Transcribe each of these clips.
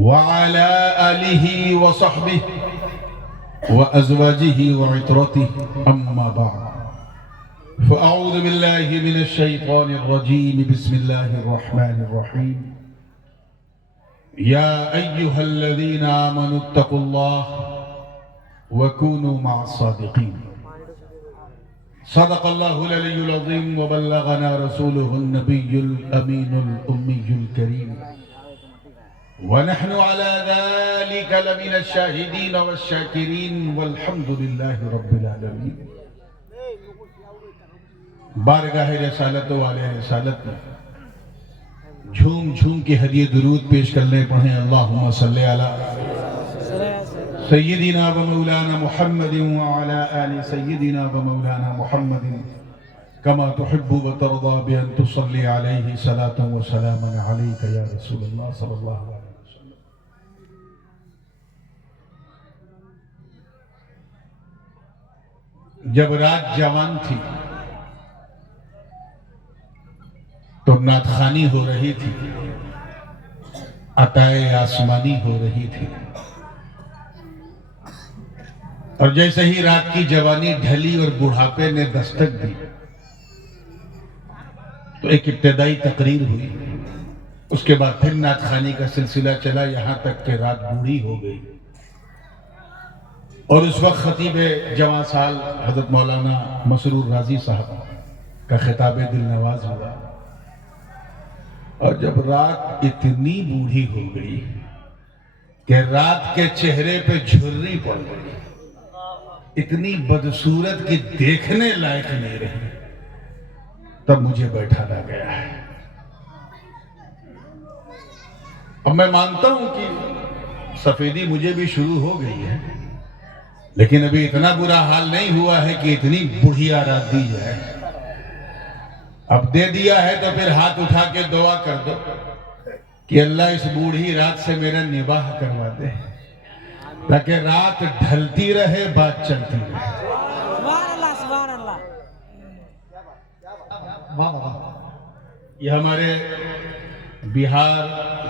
وعلى آله وصحبه وأزواجه وعطرته أما بعد فأعوذ بالله من الشيطان الرجيم بسم الله الرحمن الرحيم يا أيها الذين آمنوا اتقوا الله وكونوا مع الصادقين صدق الله العلي العظيم وبلغنا رسوله النبي الأمين الأمي الكريم ونحن على ذلك لمن الشاهدين والشاكرين والحمد لله رب العالمين بارگاہ رسالت والے رسالت میں جھوم جھوم کے ہدیہ درود پیش کرنے پڑھیں اللہم صلی علی سیدنا و مولانا محمد وعلى آل سیدنا و مولانا محمد كما تحب وترضى بأن تصلي عليه صلاة وسلاما عليك يا رسول الله صلى الله عليه وسلم. جب رات جوان تھی تو نعت خوانی ہو رہی تھی، عطائے آسمانی ہو رہی تھی، اور جیسے ہی رات کی جوانی ڈھلی اور بڑھاپے نے دستک دی تو ایک ابتدائی تقریر ہوئی، اس کے بعد پھر نعت خوانی کا سلسلہ چلا یہاں تک کہ رات بوڑھی ہو گئی، اور اس وقت خطیب جوان سال حضرت مولانا مسرور رازی صاحب کا خطاب دل نواز ہوا، اور جب رات اتنی بوڑھی ہو گئی کہ رات کے چہرے پہ جھرری پڑ گئی، اتنی بدصورت کہ دیکھنے لائق نہیں رہی، تب مجھے بیٹھانا گیا ہے۔ اب میں مانتا ہوں کہ سفیدی مجھے بھی شروع ہو گئی ہے، لیکن ابھی اتنا برا حال نہیں ہوا ہے کہ اتنی بڑھیا رات دی جائے۔ اب دے دیا ہے تو پھر ہاتھ اٹھا کے دعا کر دو کہ اللہ اس بوڑھی رات سے میرا نباہ کروا دے، تاکہ رات ڈھلتی رہے بات چلتی رہے۔ سبحان اللہ۔ یہ ہمارے بہار،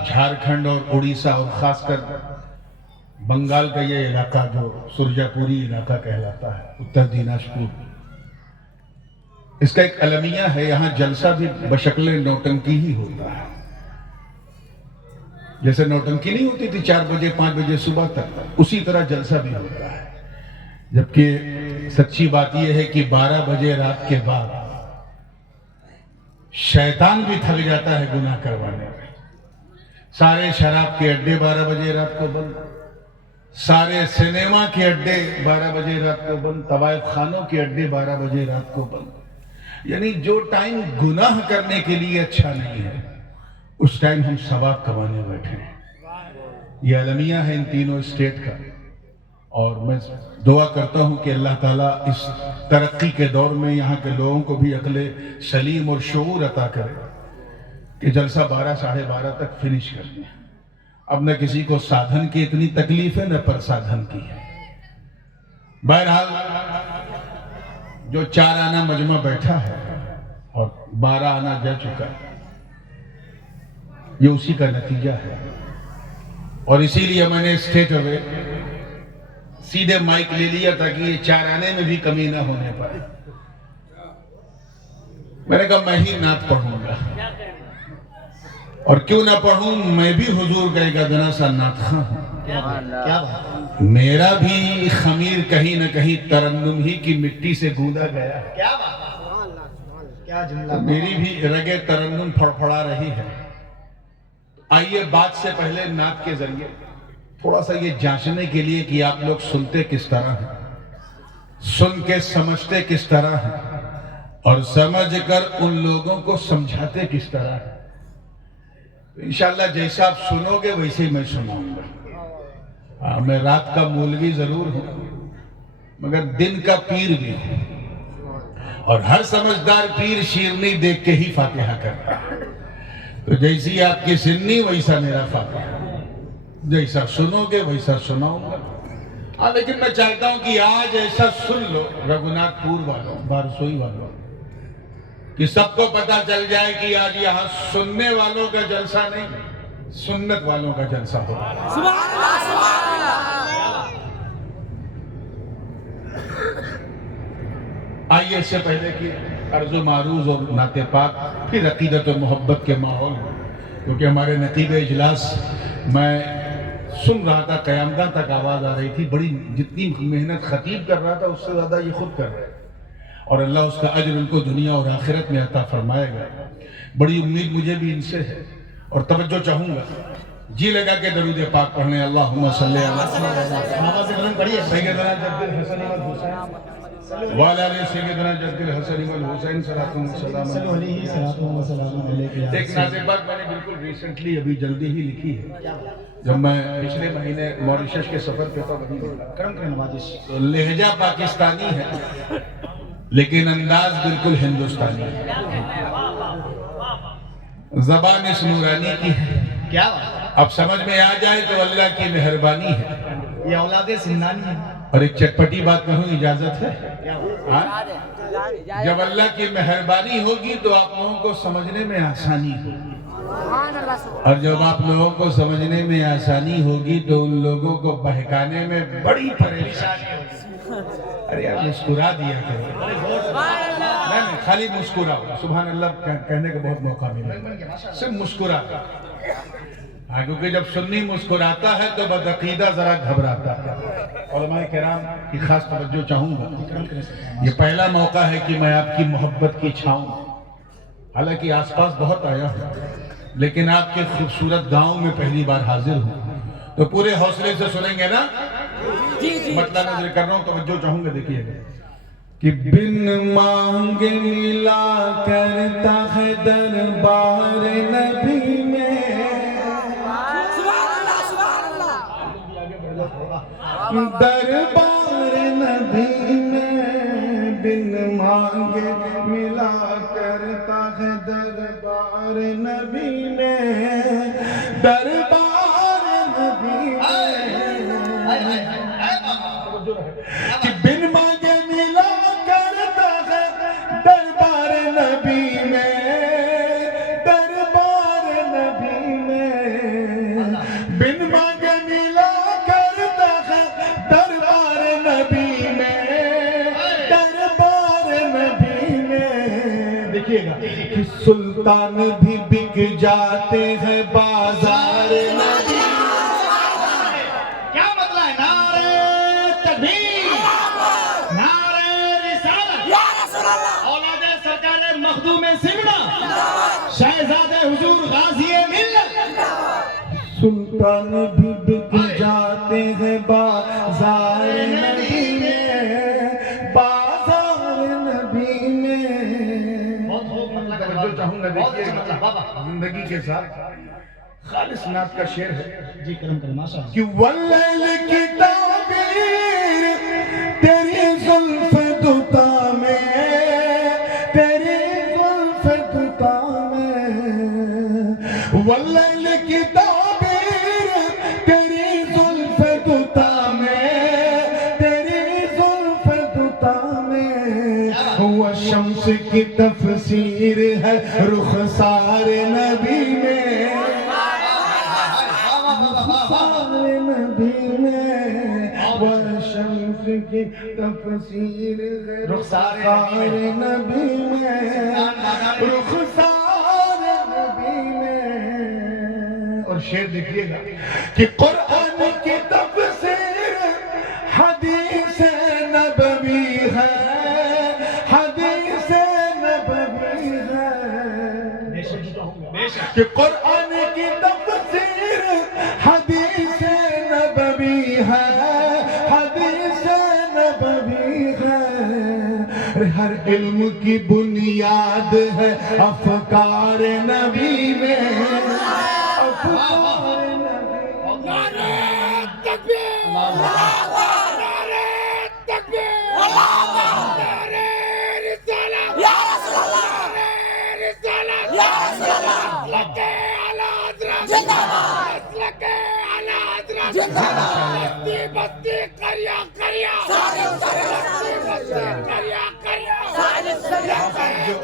جھارکھنڈ اور اڑیسہ اور خاص کر بنگال کا یہ علاقہ جو سرجا پوری علاقہ کہلاتا ہے، اتر دیناجپور، اس کا ایک المیہ ہے، یہاں جلسہ بھی بشکل نوٹنکی ہی ہوتا ہے۔ جیسے نوٹنکی نہیں ہوتی تھی 4 بجے 5 بجے صبح تک، اسی طرح جلسہ بھی ہوتا ہے، جبکہ سچی بات یہ ہے کہ 12 بجے رات کے بعد شیطان بھی تھک جاتا ہے گناہ کروانے میں۔ سارے شراب کے اڈے 12 بجے رات کو بند، سارے سینما کے اڈے 12 بجے رات کو بند، طوائف خانوں کے اڈے 12 بجے رات کو بند۔ یعنی جو ٹائم گناہ کرنے کے لیے اچھا نہیں ہے، اس ٹائم ہم ثواب کمانے بیٹھے ہیں۔ یہ المیہ ہے ان تینوں اسٹیٹ کا، اور میں دعا کرتا ہوں کہ اللہ تعالیٰ اس ترقی کے دور میں یہاں کے لوگوں کو بھی عقل سلیم اور شعور عطا کرے کہ جلسہ 12 ساڑھے 12 تک فنش کر دیں۔ اب نہ کسی کو سادھن کی اتنی تکلیف ہے، نہ پر سادھن کی ہے۔ بہرحال جو 4 آنا مجمع بیٹھا ہے اور 12 آنا جا چکا ہے، یہ اسی کا نتیجہ ہے، اور اسی لیے میں نے اسٹیٹ اوے سیدھے مائک لے لیا تاکہ یہ 4 آنے میں بھی کمی نہ ہونے پائے۔ میں نے کہا میں ہی نعت پڑھوں گا، اور کیوں نہ پڑھوں، میں بھی حضور کا ایک ادنا سا نعت خواں ہوں۔ میرا بھی خمیر کہیں نہ کہیں ترنم ہی کی مٹی سے گوندا گیا ہے، میری بھی رگے ترنم پھڑپھڑا رہی ہے۔ آئیے بات سے پہلے نعت کے ذریعے تھوڑا سا یہ جانچنے کے لیے کہ آپ لوگ سنتے کس طرح ہیں، سن کے سمجھتے کس طرح ہیں، اور سمجھ کر ان لوگوں کو سمجھاتے کس طرح ہیں۔ انشاءاللہ جیسا آپ سنو گے ویسے ہی میں سناؤں گا۔ میں رات کا مولوی ضرور ہوں، مگر دن کا پیر بھی ہوں، اور ہر سمجھدار پیر شیرنی دیکھ کے ہی فاتحہ کرتا ہے۔ تو جیسی آپ کی سننی ویسا میرا فاتحہ، جیسا سنو گے ویسا سناؤں گا۔ لیکن میں چاہتا ہوں کہ آج ایسا سن لو رگھوناتھ پور والوں، بارسوئی والوں، کہ سب کو پتا چل جائے کہ آج یہاں سننے والوں کا جلسہ نہیں، سنت والوں کا جلسہ ہوگا. سبحان اللہ سبحان اللہ. آئیے اس سے پہلے کہ عرض و معروض اور نعت پاک پھر عقیدت و محبت کے ماحول میں، کیونکہ ہمارے نقیب اجلاس میں سن رہا تھا، قیامگاہ تک آواز آ رہی تھی، بڑی جتنی محنت خطیب کر رہا تھا اس سے زیادہ یہ خود کر رہے ہیں، اور اللہ اس کا اجر ان کو دنیا اور آخرت میں عطا فرمائے گا. بڑی امید مجھے بھی ان سے ہے، اور توجہ چاہوں گا جی لگا کے درود پاک پڑھنے. اللہم صلی علی سیدنا جد الحسن والحسین وعلی آل سیدنا جد الحسن والحسین صلاۃ و سلام علیہ. ایک نعت پاک میں نے بالکل ریسنٹلی ابھی جلدی ہی لکھی ہے، جب میں پچھلے مہینے موریشس کے سفر پہ تھا وہیں لکھا. لہجہ پاکستانی ہے لیکن انداز بالکل ہندوستانی ہے، زبان اس نورانی کی ہے. کیا بات؟ اب سمجھ میں آ جائے تو اللہ کی مہربانی ہے. یہ اولاد سندانی ہے. اور ایک چٹپٹی بات کہوں، اجازت ہے؟ ہاں؟ جب اللہ کی مہربانی ہوگی تو آپ لوگوں کو سمجھنے میں آسانی ہوگی، اور جب آپ لوگوں کو سمجھنے میں آسانی ہوگی تو ان لوگوں کو بہکانے میں بڑی پریشانی ہوگی. ارے یار مسکرا دیا کرو، نہیں خالی مسکراؤ. سبحان اللہ کہنے کا بہت موقع ملا، صرف مسکرا. ہاں، کیونکہ جب سنی مسکراتا ہے تو بدعقیدہ ذرا گھبراتا ہے. علماء کرام کی خاص توجہ چاہوں گا. یہ پہلا موقع ہے کہ میں آپ کی محبت کی چھاؤں، حالانکہ آس پاس بہت آیا ہوں لیکن آپ کے خوبصورت گاؤں میں پہلی بار حاضر ہوں، تو پورے حوصلے سے سنیں گے نا؟ مطلب نظر کر رہا ہوں، توجہ چاہوں گا. دیکھیے کہ بن مانگے ملا کرتا ہے دربار نبی میں، سبحان اللہ سبحان اللہ. دربار نبی میں بن مانگے ملا کرتا ہے دربار نبی میں، دربار نبی میں کہ بن مانگے ملا کرتا ہے دربار نبی میں، دربار نبی میں بن مانگے ملا کرتا ہے دربار نبی میں، دربار نبی میں. دیکھیے گا کہ سلطان بھی بک جاتے ہیں بازار نبی. کیا مطلب ہے؟ نعرہ تکبیر، نعرہ رسالت، یا رسول اللہ. اولاد سرکار مخدوم سمنا، شہزادہ حضور غازی ملت. سلطان بھی بک جاتے ہیں بازار نبی میں، بازار نبی میں. توجہ چاہوں گا. دیکھیے زندگی کے ساتھ خالص نعت کا شعر ہے. جی کرم کرم ماشاء اللہ. کہ واللیل کی تعبیر تیری زلف دوتا میں، تیری زلف دوتا میں، واللیل کی تعبیر تیری زلف دوتا میں، تیری زلف دوتا میں، وہ شمس کی تفسیر ہے رخسار نبی میں، نبی میں، وہ شمس کی تفسیر ہے رخسار نبی میں، رخسار نبی میں. اور شعر دیکھیے گا کہ قرآن کی تفسیر حدیث نبوی ہے، حدیث نبوی ہے. کہ قرآن کی تفسیر حدیث نبوی ہے، حدیث نبوی ہے. ہر علم کی بنیاد ہے افکار نبی میں، افکار نبی. نعرہ تکبیر، نعرہ تکبیر، نعرہ رسالت، یا رسول اللہ، نعرہ رسالت، یا رسول اللہ. مسلک اعلی حضرت زندہ باد، مسلک اعلی حضرت زندہ باد. بستی بستی قریہ قریہ، بستی بستی قریہ قریہ،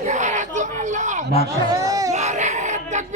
یا رسول اللہ. نعرہ تکبیر.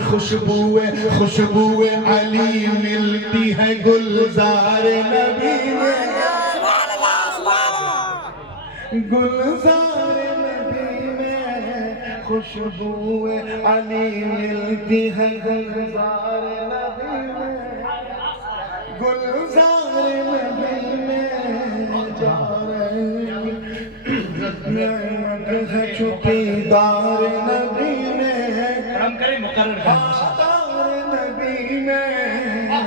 خوشبو علی ملتی ہے گلزار نبی میں گلزار نبی میں خوشبو علی ملتی ہے گلزار نبی میں گلزار نبی میں نعمت ہے چھپی دار نبی میں کرم کریں مقرر کریں دار نبی میں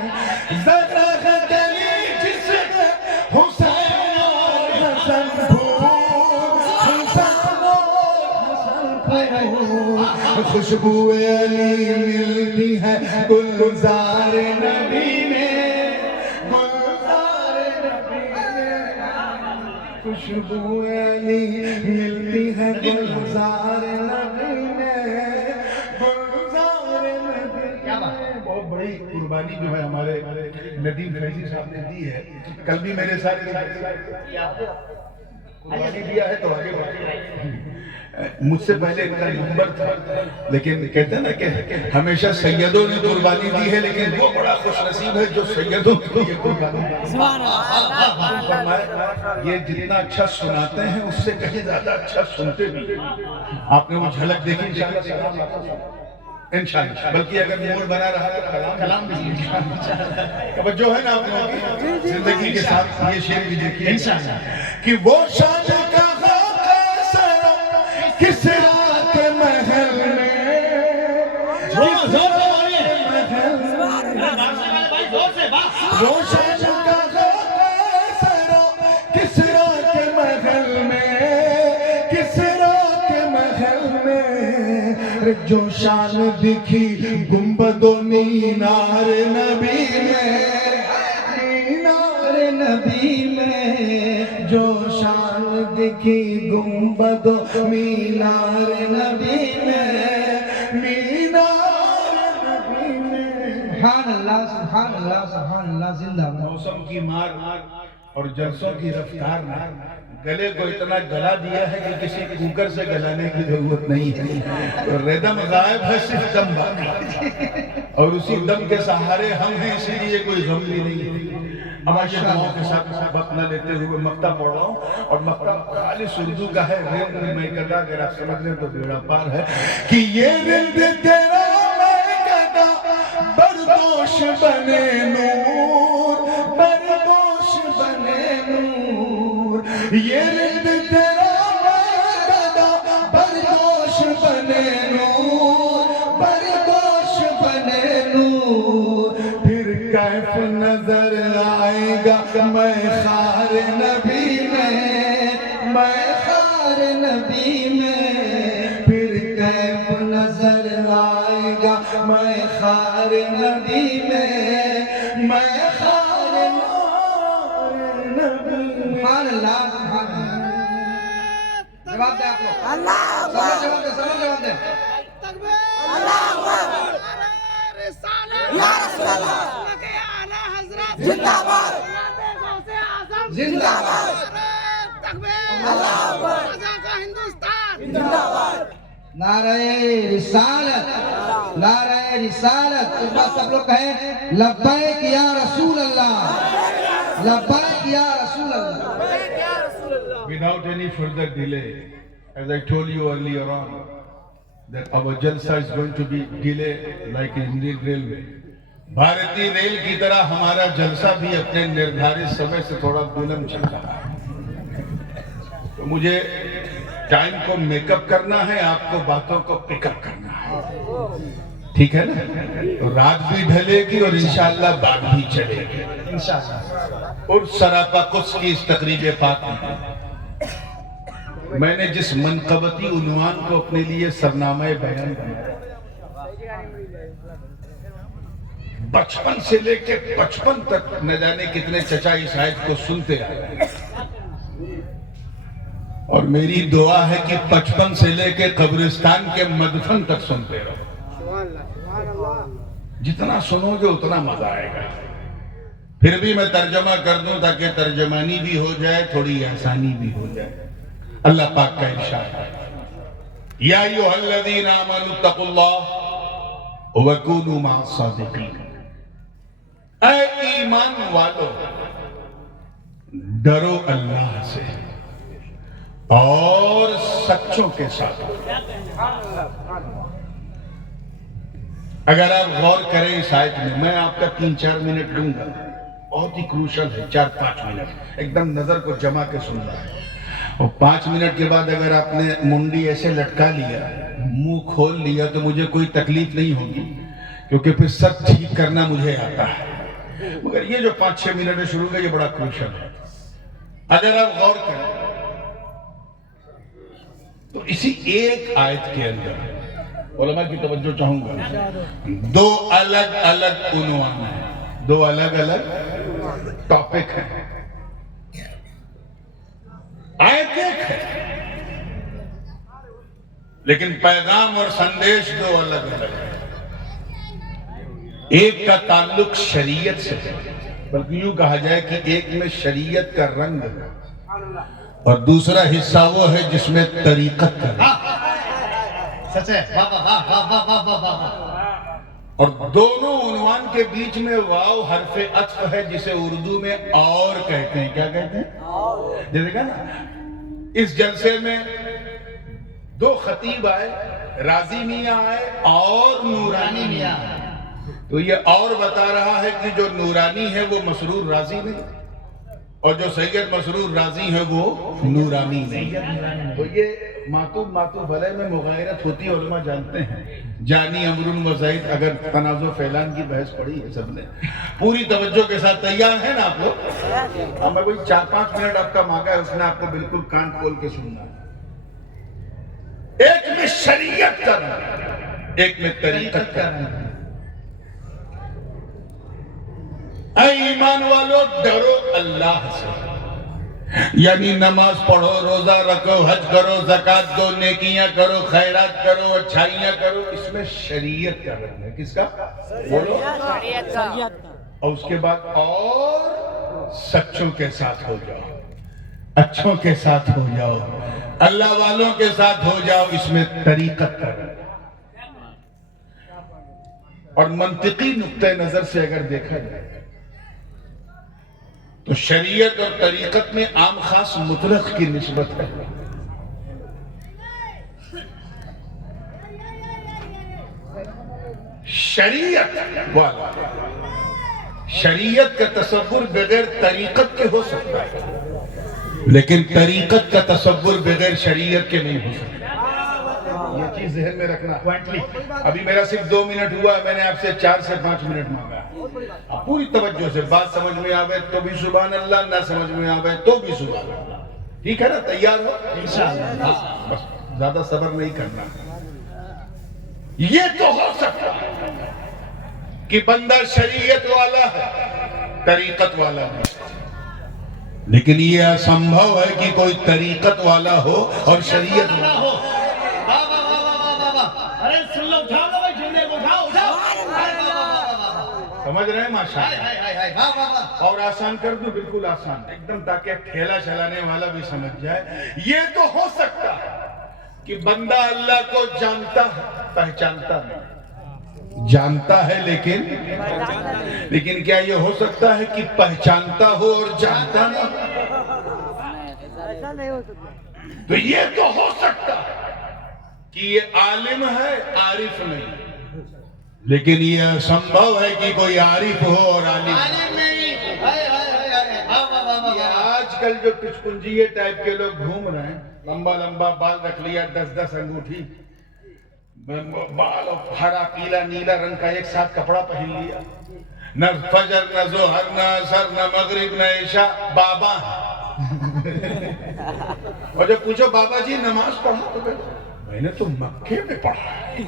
ذرا غدلی جس میں حسین اور حسن خوشبو علی ملتی ہے گلزار نبی میں گلزار نبی میں خوشبو علی ملتی ہے گلزار نبی میں گلزار نبی میں بہت بڑی قربانی جو ہے ہمارے ندیم فیضی صاحب نے دی ہے کل بھی میرے ساتھ قربانی دیا ہے تو آگے بڑھیں مجھ سے پہلے ان کا نمبر تھا لیکن کہتے ہیں نا کہ ہمیشہ سیدوں نے قربانی دی ہے لیکن وہ بڑا خوش نصیب ہے جو سیدوں کے لیے قربانی دی ہے یہ جتنا اچھا سناتے ہیں اس سے کہیں زیادہ اچھا سنتے بھی آپ نے وہ جھلک دیکھی انشاءاللہ بلکہ اگر موڈ بنا رہا تو کلام بھی توجہ ہے نا آپ لوگوں کی زندگی کے ساتھ یہ شعر بھی دیکھیے انشاءاللہ کہ وہ شان کا کسرا کے محل میں روشن کا کسرا کے محل میں کسرا کے محل میں جو شان دکھی گنبد و مینار نبی میں مینار نبی میں جو شان دکھی گنبد و مینار نبی میں مینار نبی میں سبحان اللہ سبحان اللہ سبحان اللہ زندہ موسم کی مار اور جلسوں کی رفتار نے گلے کو اتنا گلا دیا ہے کہ کسی کوکر سے گلانے کی ضرورت نہیں ہے ردم غائب ہے صرف دم باقی اور اسی دم کے سہارے ہم ہیں اسی لیے کوئی غم بھی نہیں ہے اب آئیے دعاؤں کے ساتھ وقت نہ لیتے ہوئے مقطع پڑھ رہا ہوں اور مقطع خالص اردو کا ہے رند میں گدا اگر آپ سمجھ لیں تو بیڑا پار ہے کہ یہ رند تیرا میں گدا بردوش بنے نور بردوش بنے نور یہ رند تیرا میں گدا بردوش بنے نور بردوش بنے نور پھر کیف نظر آئے گا میں خار نبی میں خار نبی میں پھر کیف نظر آئے گا میں خار نبی میں خار نبی سبحان اللہ سبحان اللہ جواب دے آپ لوگ جواب دے یا رسول اللہ زندہ باد زندہ باد اللہ اکبر زندہ باد نعرہ رسالت نعرہ رسالت اس بات سب لوگ کہیں لبیک یا رسول اللہ لبیک یا رسول اللہ Without any further delay, as I told you earlier on, that our jalsa is going to be delayed like Indian Railway. بھارتی ریل کی طرح ہمارا جلسہ بھی اپنے نردھارت سمے سے تھوڑا بلند چل رہا ہے تو مجھے ٹائم کو میک اپ کرنا ہے آپ کو باتوں کو پک اپ کرنا ہے ٹھیک ہے نا تو رات بھی ڈھلے گی اور انشاءاللہ بات بھی چلے گی انشاءاللہ اور سراپا قدس کی اس تقریب پاک میں نے جس منقبتی عنوان کو اپنے لیے سرنامہ بیان بنایا بچپن سے لے کے 55 تک نہ جانے کتنے چچا اس آیت کو سنتے آئے اور میری دعا ہے کہ 55 سے لے کے قبرستان کے مدفن تک سنتے رہو جتنا سنو گے اتنا مزہ آئے گا پھر بھی میں ترجمہ کر دوں تاکہ ترجمانی بھی ہو جائے تھوڑی آسانی بھی ہو جائے اللہ پاک کا ارشاد ہے یا ایھا الذین آمنوا اتقوا اللہ وَكُونُوا مَعَ الصَّادِقِينَ۔ اے ایمان والو، ڈرو اللہ سے اور سچوں کے ساتھ۔ اگر آپ غور کریں اس آیت میں آپ کا 3-4 منٹ لوں گا، بہت ہی کروشل ہے، 4-5 منٹ، ایک دم نظر کو جما کے سن رہا ہے، اور 5 منٹ کے بعد اگر آپ نے منڈی ایسے لٹکا لیا، منہ کھول لیا، تو مجھے کوئی تکلیف نہیں ہوگی، کیونکہ پھر سب ٹھیک کرنا مجھے آتا ہے۔ مگر یہ جو 5-6 منٹ میں شروع کا یہ بڑا کروشل ہے۔ اگر آپ غور کریں تو اسی ایک آیت کے اندر علماء کی توجہ چاہوں گا، 2 الگ الگ عنوان ہیں، 2 الگ الگ ٹاپک ہیں۔ آیت ایک ہے لیکن پیغام اور سندیش 2 الگ الگ ہیں۔ ایک کا تعلق شریعت سے ہے، بلکہ یوں کہا جائے کہ ایک میں شریعت کا رنگ ہے، اور دوسرا حصہ وہ ہے جس میں طریقت کا رنگ۔ سچ ہے، واہ واہ واہ واہ واہ واہ واہ۔ اور دونوں عنوان کے بیچ میں واو حرف عطف ہے، جسے اردو میں اور کہتے ہیں۔ کیا کہتے ہیں؟ جیسے کہا نا، اس جلسے میں 2 خطیب آئے، راضی میاں آئے اور نورانی میاں، تو یہ اور بتا رہا ہے کہ جو نورانی ہے وہ مسرور راضی نہیں، اور جو سید مسرور راضی ہے وہ نورانی نہیں۔ تو یہ معطوف علیہ میں مغایرت ہوتی ہے، علماء جانتے ہیں۔ جانی، امر و زید، اگر تنازع فعلان کی بحث پڑھی ہے سب نے، پوری توجہ کے ساتھ تیار ہیں نا آپ لوگ؟ ہمیں کوئی 4-5 منٹ آپ کا مانگا ہے، اس نے آپ کو بالکل کان کھول کے سننا ہے۔ ایک میں شریعت کا رنگ، ایک میں طریقت کا رنگ۔ اے ایمان والو، ڈرو اللہ سے، یعنی نماز پڑھو، روزہ رکھو، حج کرو، زکوٰۃ دو، نیکیاں کرو، خیرات کرو، اچھائیاں کرو، اس میں شریعت کا رنگ ہے۔ کس کا؟ بولو۔ اور اس کے بعد اور سچوں کے ساتھ ہو جاؤ، اچھوں کے ساتھ ہو جاؤ، اللہ والوں کے ساتھ ہو جاؤ، اس میں طریقت کا رنگ۔ اور منطقی نقطہ نظر سے اگر دیکھا جائے تو شریعت اور طریقت میں عام خاص مطلق کی نسبت ہے۔ شریعت والا، شریعت کا تصور بغیر طریقت کے ہو سکتا ہے، لیکن طریقت کا تصور بغیر شریعت کے نہیں ہو سکتا۔ یہ چیز ذہن میں رکھنا۔ ابھی میرا صرف 2 منٹ ہوا ہے، میں نے آپ سے 4 سے 5 منٹ مانگا۔ پوری توجہ سے بات سمجھ میں آوے تو بھی سبحان اللہ، نہ سمجھ میں آوے تو بھی سبحان اللہ۔ ٹھیک ہے نا؟ تیار ہو؟ انشاءاللہ۔ بس زیادہ صبر نہیں کرنا۔ یہ تو ہو سکتا ہے کہ بندہ شریعت والا ہے، طریقت والا نہیں، لیکن یہ اسمبھو ہے کہ کوئی طریقت والا ہو اور شریعت والا ہو۔ سمجھ رہے ہیں ماشاءاللہ؟ اور آسان کر دوں، بالکل آسان، ایک دم، تاکہ کھیلا چلانے والا بھی سمجھ جائے۔ یہ تو ہو سکتا ہے کہ بندہ اللہ کو جانتا ہے، پہچانتا نہیں، جانتا ہے لیکن کیا یہ ہو سکتا ہے کہ پہچانتا ہو اور جانتا نہیں؟ تو یہ تو ہو سکتا ہے کہ یہ عالم ہے، عارف نہیں، لیکن یہ اسمبھو ہے کہ کوئی عارف ہو اور عالم نہیں۔ آج کل جو پچپنجیے ٹائپ کے لوگ گھوم رہے ہیں، لمبا لمبا بال رکھ لیا، 10 انگوٹھی بال، ہرا پیلا نیلا رنگ کا ایک ساتھ کپڑا پہن لیا، نہ فجر، نہ ظہر، نہ عصر، نہ مغرب، نہ عشاء، بابا ہے۔ اور جب پوچھو بابا جی نماز پڑھا تو میں نے تو مکے میں پڑھا ہے،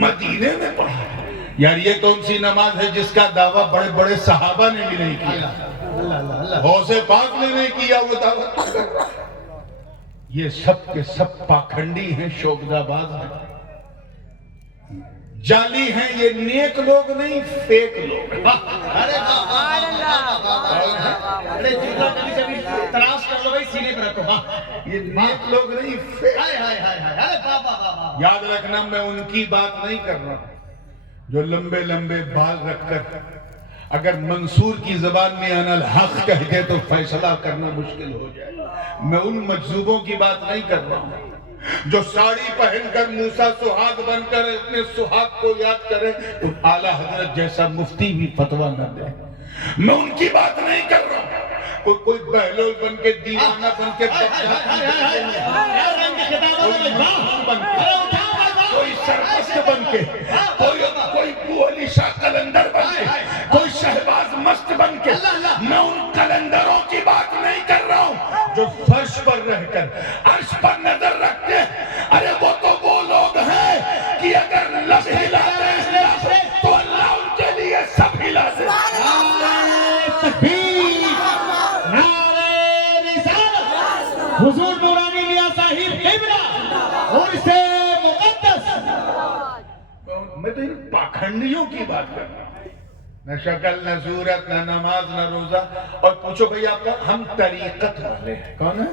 مدینے میں پڑھا ہے۔ یار یہ کون سی نماز ہے جس کا دعویٰ بڑے بڑے صحابہ نے بھی نہیں کیا، غوث پاک نے نہیں کیا وہ دعویٰ؟ یہ سب کے سب پاکھنڈی ہیں، شوکدہ باز ہیں، جعلی ہیں، یہ نیک لوگ نہیں، فیک لوگ۔ تراش کر لو بھائی، سینے پر رکھو۔ یہ نیک لوگ نہیں، فیک۔ یاد رکھنا، میں ان کی بات نہیں کر رہا ہوں، جو لمبے لمبے بال رکھ کر اگر منصور کی زبان میں انا الحق کہہ دے تو فیصلہ کرنا مشکل ہو جائے. میں ان مجذوبوں کی بات نہیں کر رہا ہوں جو ساڑی پہن کر موسیٰ سہاگ بن کر اپنے سہاگ کو یاد کرے تو اعلیٰ حضرت جیسا مفتی بھی فتویٰ نہ دے. میں ان کی بات نہیں کر رہا ہوں. کوئی بہلول بن کے دیوانہ بن کے کوئی سرپرست بن کے کوئی ابو علی شاہ قلندر بن کے کوئی شہباز مست بن کے میں ان قلندروں کی بات نہیں کر رہا ہوں جو فرش پر رہ کر عرش پر نظر رکھتے ہیں. ارے وہ تو وہ لوگ ہیں کہ اگر لفظ ہلاتے ہیں تو اللہ ان کے لیے سب ہلا دے. حضور نورانی میاں صاحب قبلہ اور سے مقدس. میں تو ان پاکھنڈیوں کی بات کر رہا ہوں. نہ شکل نہ صورت نہ نماز نہ روزہ. اور پوچھو بھئی آپ کا ہم طریقت والے ہیں. کون ہیں؟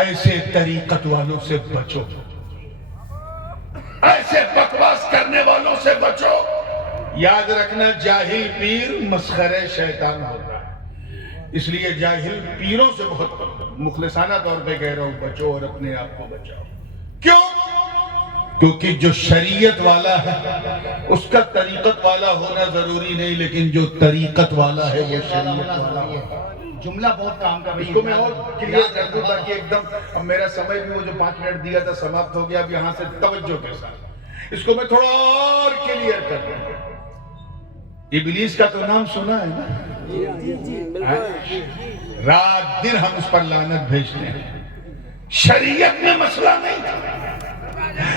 ایسے طریقت والوں سے بچو. ایسے بکواس کرنے والوں سے بچو. یاد رکھنا جاہل پیر مسخرے شیطان ہوتا ہے. اس لیے جاہل پیروں سے بہت مخلصانہ طور پہ کہہ رہا ہوں بچو اور اپنے آپ کو بچاؤ. کیوں؟ کیونکہ جو شریعت والا ہے اس کا طریقت والا ہونا ضروری نہیں لیکن جو طریقت والا ہے وہ شریعت والا ہے. جملہ بہت کام کا. اس کو میں اور کلیئر کر دوں تاکہ ایک دم اب میرا سمے بھی وہ جو 5 منٹ دیا تھا سماپت ہو گیا. اب یہاں سے توجہ کے ساتھ اس کو میں تھوڑا اور کلیئر کر دوں. ابلیس کا تو نام سنا ہے نا. رات دن ہم اس پر لعنت بھیجتے ہیں. شریعت میں مسئلہ نہیں تھا.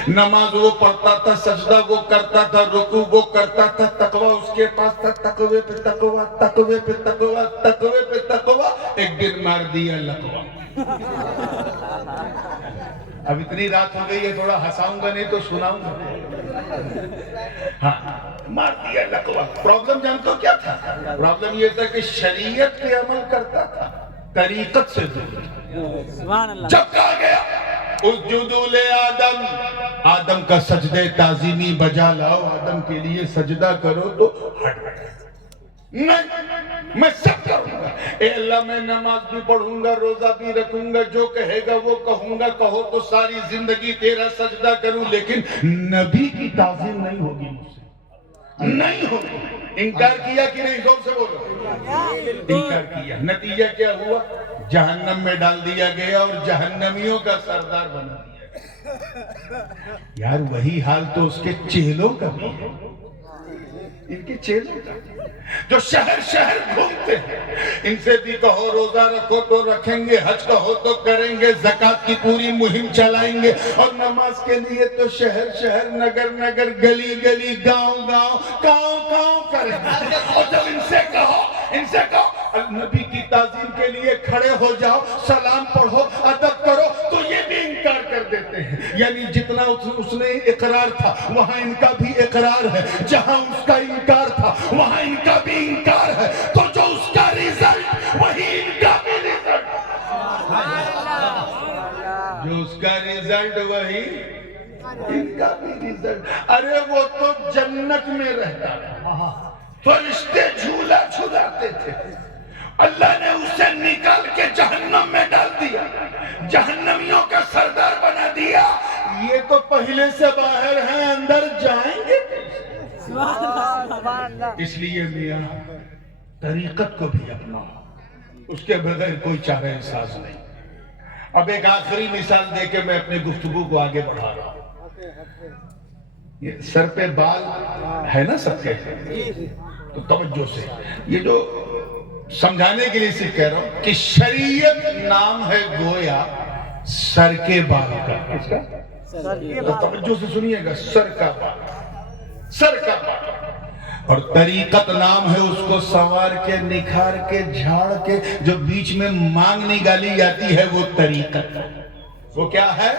نماز وہ پڑھتا تھا, سجدہ وہ کرتا تھا, رکوع وہ کرتا تھا, تقوی اس کے پاس تھا. تقوی پہ تقوی, تقوی پہ تقوی, تقوی پہ تقوی. ایک دن مار دیا لقوہ. اب اتنی رات ہو گئی ہے تھوڑا ہنساؤں گا نہیں تو سناؤں گا. ہاں مار دیا لقوہ. پرابلم جانتے ہو کیا تھا؟ پرابلم یہ تھا کہ شریعت پہ عمل کرتا تھا, طریقت سے دور. جب کہا گیا اسجدوا لآدم, آدم کا سجدہ تعظیمی بجا لاؤ, آدم کے لیے سجدہ کرو, تو ہٹ گیا. میں سب کروں گا. اے اللہ میں نماز بھی پڑھوں گا, روزہ بھی رکھوں گا, جو کہے گا وہ کہوں گا. کہو تو ساری زندگی تیرا سجدہ کروں, لیکن نبی کی تعظیم نہیں ہوگی مجھ سے, نہیں ہوگی. انکار کیا کہ نہیں؟ زور سے بولو. انکار کیا. نتیجہ کیا ہوا؟ جہنم میں ڈال دیا گیا اور جہنمیوں کا سردار بنا دیا گیا. یار وہی حال تو اس کے چیلوں کا بھی ہے. ان کے چیلوں کا جو شہر شہر گھومتے ہیں, ان سے بھی کہو روزہ رکھو تو رکھیں گے, حج کہو تو کریں گے, زکوٰۃ کی پوری مہم چلائیں گے, اور نماز کے لیے تو شہر شہر, نگر نگر, گلی گلی, گاؤں گاؤں, کاؤں کاؤں کریں گے. اور جب ان سے کہو نبی کی تعظیم کے لیے کھڑے ہو جاؤ, سلام پڑھو, ادب کرو, تو یہ بھی انکار کر دیتے ہیں. یعنی جتنا اس نے اقرار تھا وہاں ان کا بھی اقرار ہے, جہاں اس کا انکار تھا وہاں ان کا بھی انکار ہے. تو جو اس کا ریزلٹ وہی ان کا بھی ریزلٹ, جو اس کا ریزلٹ وہی ان کا بھی ریزلٹ. ارے وہ تو جنت میں رہتا تھا, فرشتے جھولا جھولاتے تھے, اللہ نے اسے نکال کے جہنم میں ڈال دیا, جہنمیوں کا سردار بنا دیا. یہ تو پہلے سے باہر ہیں, اندر جائیں گے. اس لیے میاں طریقت کو بھی اپناؤ, اس کے بغیر کوئی چارہ احساس نہیں. اب ایک آخری مثال دے کے میں اپنی گفتگو کو آگے بڑھا رہا ہوں. یہ سر پہ بال ہے نا سب کے, تو توجہ سے یہ جو سمجھانے کے لیے صرف کہہ رہا ہوں کہ شریعت نام ہے گویا سر کے بال کا. کس کا؟ توجہ سے سنیے گا, سر کا بال, سر کا بال. اور طریقت نام ہے اس کو سنوار کے, نکھار کے, جھاڑ کے, جو بیچ میں مانگ نکالی جاتی ہے وہ طریقت. وہ کیا ہے؟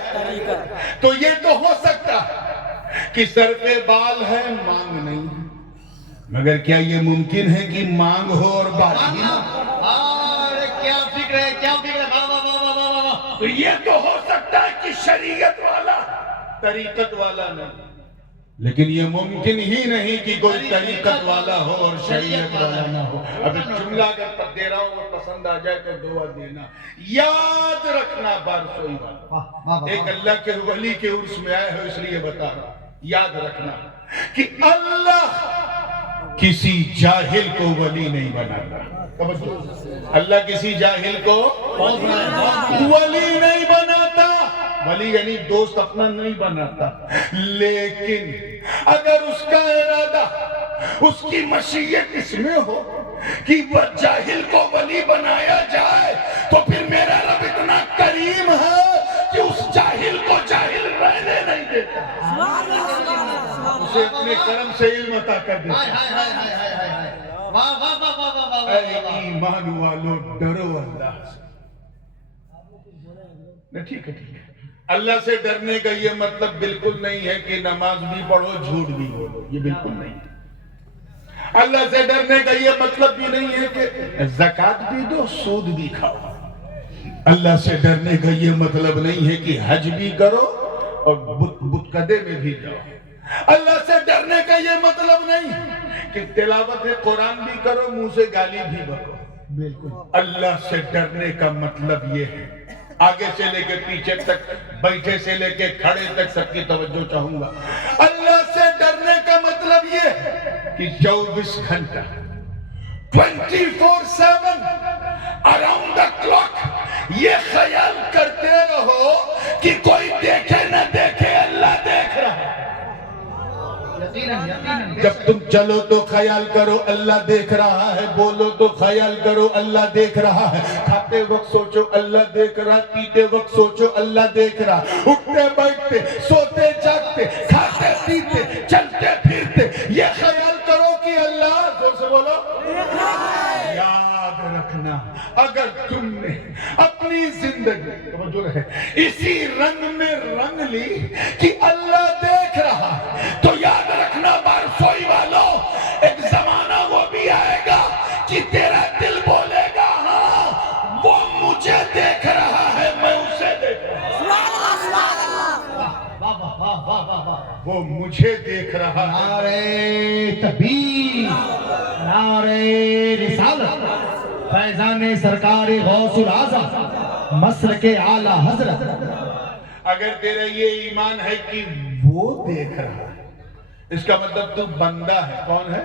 تو یہ تو ہو سکتا ہے کہ سر پہ بال ہے, مانگ نہیں, مگر کیا یہ ممکن ہے کہ مانگ ہو اور بال ہی نہ؟ کیا فکر ہے, کیا فکر ہے. تو یہ تو ہو سکتا ہے کہ شریعت والا, طریقت والا نہیں. لیکن یہ ممکن ہی نہیں کہ کوئی طریقت والا ہو اور شریعت والا نہ ہو. اب ایک جملہ اگر دے رہا ہوں اور پسند آ جائے تو دعا دینا. یاد رکھنا بارسوئی والا, ایک اللہ کے ولی کے عرس میں آئے ہو اس لیے بتا رہا ہوں, یاد رکھنا کہ اللہ کسی جاہل کو ولی نہیں بناتا. اللہ کسی جاہل کو ولی نہیں بناتا. ولی یعنی دوست اپنا نہیں بناتا, لیکن اگر اس کا ارادہ, اس کی مشیت اس میں ہو کہ وہ جاہل کو ولی بنایا جائے, تو پھر میرا رب اتنا کریم ہے کہ اس جاہل کو جاہل رہنے نہیں دیتا, اسے اپنے کرم سے علم عطا کر دیتا. اے ایمان والو ڈرو اللہ سے. ٹھیک ہے, ٹھیک ہے. اللہ سے ڈرنے کا یہ مطلب بالکل نہیں ہے کہ نماز بھی پڑھو جھوٹ بھی بولو, یہ بالکل نہیں. اللہ سے ڈرنے کا یہ مطلب بھی نہیں ہے کہ زکوٰۃ بھی دو سود بھی کھاؤ. اللہ سے ڈرنے کا یہ مطلب نہیں ہے کہ حج بھی کرو اور بت قدے میں بھی جاؤ. اللہ سے ڈرنے کا یہ مطلب نہیں کہ تلاوت قرآن بھی کرو منہ سے گالی بھی بکو. بالکل. اللہ سے ڈرنے کا مطلب یہ ہے, آگے سے لے کے پیچھے تک, بیٹھے سے لے کے کھڑے تک سب کی توجہ چاہوں گا. اللہ سے ڈرنے کا مطلب یہ ہے کہ 24 گھنٹہ 24/7 اراؤنڈ دا کلاک یہ خیال کرتے رہو کہ کوئی دیکھے نہ دیکھے اللہ دیکھ رہا ہے. جب تم چلو تو خیال کرو اللہ دیکھ رہا ہے, بولو تو خیال کرو اللہ دیکھ رہا ہے, کھاتے وقت سوچو اللہ دیکھ رہا, پیتے وقت سوچو اللہ دیکھ رہا, اٹھتے بیٹھتے سوتے جاگتے کھاتے پیتے چلتے پھرتے یہ خیال کرو کہ اللہ, زور سے بولو, یاد رکھنا اگر تم نے اپنی زندگی توجہ رہے اسی رنگ میں رنگ لی کہ اللہ دیکھ رہا ہے, تو یاد رکھنا بارسوئی والوں, ایک زمانہ وہ بھی آئے گا کہ تیرا دل بولے گا ہاں وہ مجھے دیکھ رہا ہے, میں اسے دیکھ رہا ہوں, وہ مجھے دیکھ رہا ہے. نعرہ تکبیر, نعرہ رسالت, فیضان سرکار غوث الاعظم مصر کے اعلیٰ حضرت. اگر تیرا یہ ایمان ہے کہ وہ دیکھ رہا ہے, اس کا مطلب تو بندہ ہے. کون ہے؟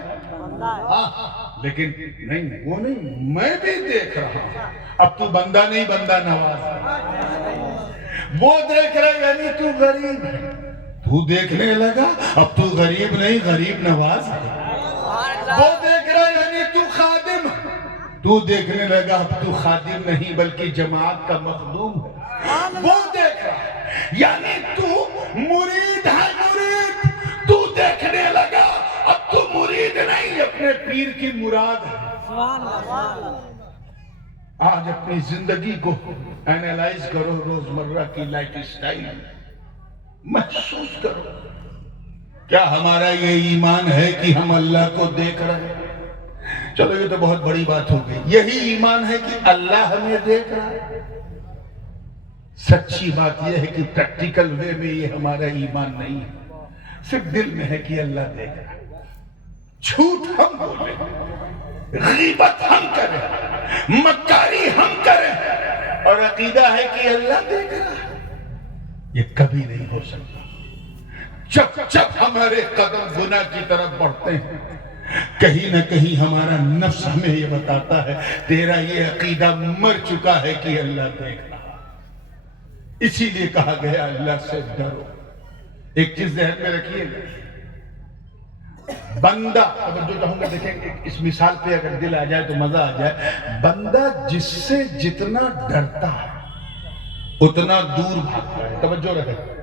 لیکن نہیں, وہ نہیں, میں بھی دیکھ رہا ہوں. اب تو بندہ نہیں, بندہ نواز. وہ دیکھ رہا ہے یعنی تو غریب ہے, تو دیکھنے لگا اب تو غریب نہیں غریب نواز ہے. وہ دیکھ رہا ہے یعنی تو خادم ہے, تو دیکھنے لگا اب تو خادم نہیں بلکہ جماعت کا مخدوم ہے. وہ دیکھ رہا ہے یعنی تو مرید ہے, مرید. تو دیکھنے لگا اب تو مرید نہیں اپنے پیر کی مراد ہے. آج اپنی زندگی کو اینالائز کرو, روزمرہ کی لائف اسٹائل محسوس کرو, کیا ہمارا یہ ایمان ہے کہ ہم اللہ کو دیکھ رہے ہیں؟ چلو یہ تو بہت بڑی بات ہو گئی. یہی ایمان ہے کہ اللہ ہمیں دیکھ رہا ہے. سچی بات یہ ہے کہ پریکٹیکل وے میں یہ ہمارا ایمان نہیں ہے, صرف دل میں ہے کہ اللہ دیکھ رہا ہے. جھوٹ ہم بولیں, غیبت ہم کریں, مکاری ہم کریں, اور عقیدہ ہے کہ اللہ دیکھ رہا ہے, یہ کبھی نہیں ہو سکتا. جب ہمارے قدم گناہ کی طرف بڑھتے ہیں, کہیں نہ کہیں ہمارا نفس ہمیں یہ بتاتا ہے تیرا یہ عقیدہ مر چکا ہے کہ اللہ دیکھ رہا. اسی لیے کہا گیا اللہ سے ڈرو. ایک چیز ذہن میں رکھیے گا, بندہ, توجہ چاہوں گا, دیکھیں اس مثال پہ اگر دل آ جائے تو مزہ آ جائے. بندہ جس سے جتنا ڈرتا ہے اتنا دور بھاگتا ہے. توجہ رکھیں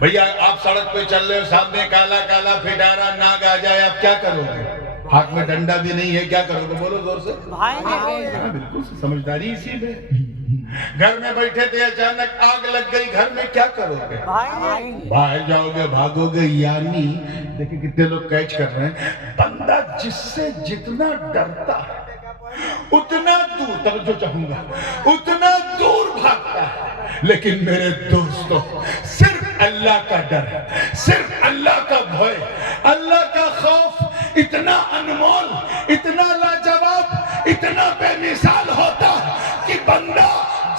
بھیا, آپ سڑک پہ چل رہے ہو, سامنے کالا کالا پھٹارا ناگ آ جائے, آپ کیا کرو گے؟ ہاتھ میں ڈنڈا بھی نہیں ہے, کیا کرو گے؟ بولو زور سے. بالکل سمجھداری اسی میں. گھر میں بیٹھے تھے, اچانک آگ لگ گئی گھر میں, کیا کرو گے؟ باہر جاؤ گے, بھاگو گے. یعنی دیکھیں کتنے لوگ کیچ کر رہے ہیں, بندہ جس سے جتنا ڈرتا ہے اتنا دور, توجہ چاہوں گا, اتنا دور بھاگتا ہے. لیکن میرے دوستو, صرف اللہ کا ڈر، صرف اللہ کا بھوئے، اللہ کا خوف اتنا انمول، اتنا لاجواب، اتنا بے مثال ہوتا کہ بندہ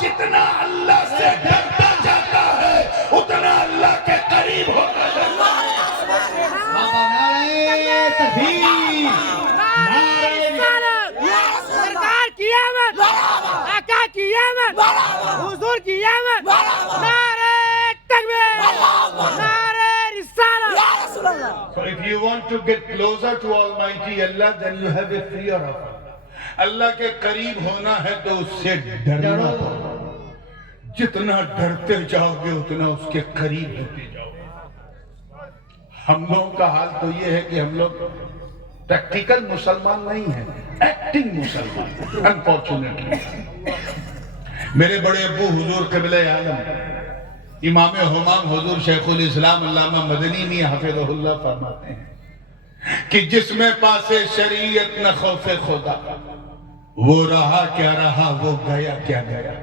جتنا اللہ سے ڈرتا جاتا ہے اتنا اللہ کے قریب ہوتا جاتا ہے۔ نعرہ تکبیر، سرکار کی آمد، آقا کی آمد، حضور کی آمد، نعرہ تکبیر، نعرہ رسالت۔ So if you want to get closer to Almighty Allah, then you have a fear of Allah. اللہ کے قریب ہونا ہے تو اس سے ڈرنا پڑے، جتنا ڈرتے جاؤ گے اتنا اس کے قریب ہوتے جاؤ گے۔ ہم لوگوں کا حال تو یہ ہے کہ ہم لوگ پریکٹیکل مسلمان نہیں ہیں، ایکٹنگ مسلمان، انفارچونیٹلی۔ میرے بڑے ابو حضور قبلہ عالم امام ہمام حضور شیخ الاسلام علامہ مدنی میاں حفظہ اللہ فرماتے ہیں کہ جس میں پاسے شریعت نہ خوف خدا، وہ رہا کیا رہا، وہ گیا کیا گیا۔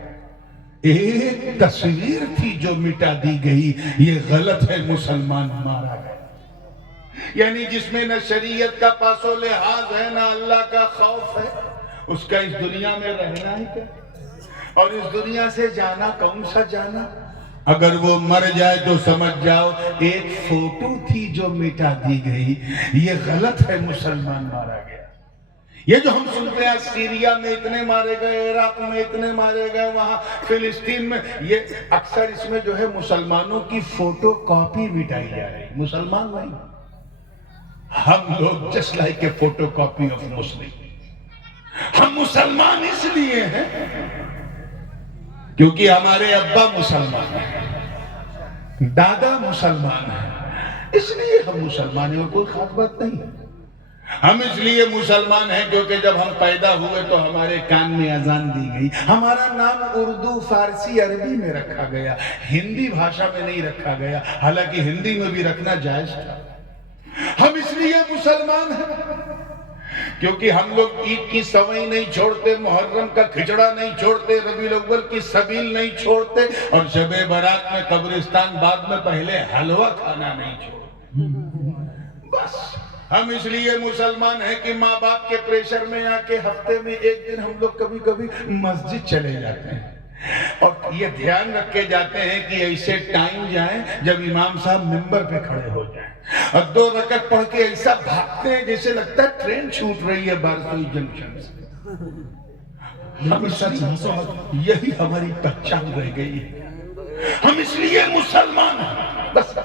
ایک تصویر تھی جو مٹا دی گئی، یہ غلط ہے، مسلمان مارا گیا۔ یعنی جس میں نہ شریعت کا پاس و لحاظ ہے نہ اللہ کا خوف ہے، اس کا اس دنیا میں رہنا ہی کیا، اور اس دنیا سے جانا کون سا جانا؟ اگر وہ مر جائے تو سمجھ جاؤ ایک فوٹو تھی جو مٹا دی گئی، یہ غلط ہے، مسلمان مارا گیا۔ یہ جو ہم سنتے ہیں سیریا میں اتنے مارے گئے، عراق میں اتنے مارے گئے، وہاں فلسطین میں، یہ اکثر اس میں جو ہے مسلمانوں کی فوٹو کاپی مٹائی جا رہی، مسلمان نہیں۔ ہم لوگ just like a photo copy of Muslim. ہم مسلمان اس لیے ہیں کیونکہ ہمارے ابا مسلمان ہیں، دادا مسلمان ہیں، اس لیے ہم مسلمان ہیں، اور کوئی خاص بات نہیں ہے۔ ہم اس لیے مسلمان ہیں کیونکہ جب ہم پیدا ہوئے تو ہمارے کان میں اذان دی گئی، ہمارا نام اردو، فارسی، عربی میں رکھا گیا، ہندی بھاشا میں نہیں رکھا گیا، حالانکہ ہندی میں بھی رکھنا جائز تھا۔ ہم اس لیے مسلمان ہیں کیونکہ ہم لوگ عید کی سوئی نہیں چھوڑتے، محرم کا کھچڑا نہیں چھوڑتے، ربیع الاول کی سبیل نہیں چھوڑتے، اور شب برات میں قبرستان بعد میں پہلے حلوہ کھانا نہیں چھوڑتے۔ بس ہم اس لیے مسلمان ہیں کہ ماں باپ کے پریشر میں آ کے ہفتے میں ایک دن ہم لوگ کبھی کبھی مسجد چلے جاتے ہیں، اور یہ دھیان رکھے جاتے ہیں کہ ایسے ٹائم جائیں جب امام صاحب منبر پہ کھڑے ہو جائیں، اور 2 رکعت پڑھ کے ایسا بھاگتے ہیں جیسے لگتا ہے ٹرین چھوٹ رہی ہے بارسوئی جنکشن سے۔ یہی ہماری پہچان رہ گئی ہے، ہم اس لیے مسلمان ہیں۔ بس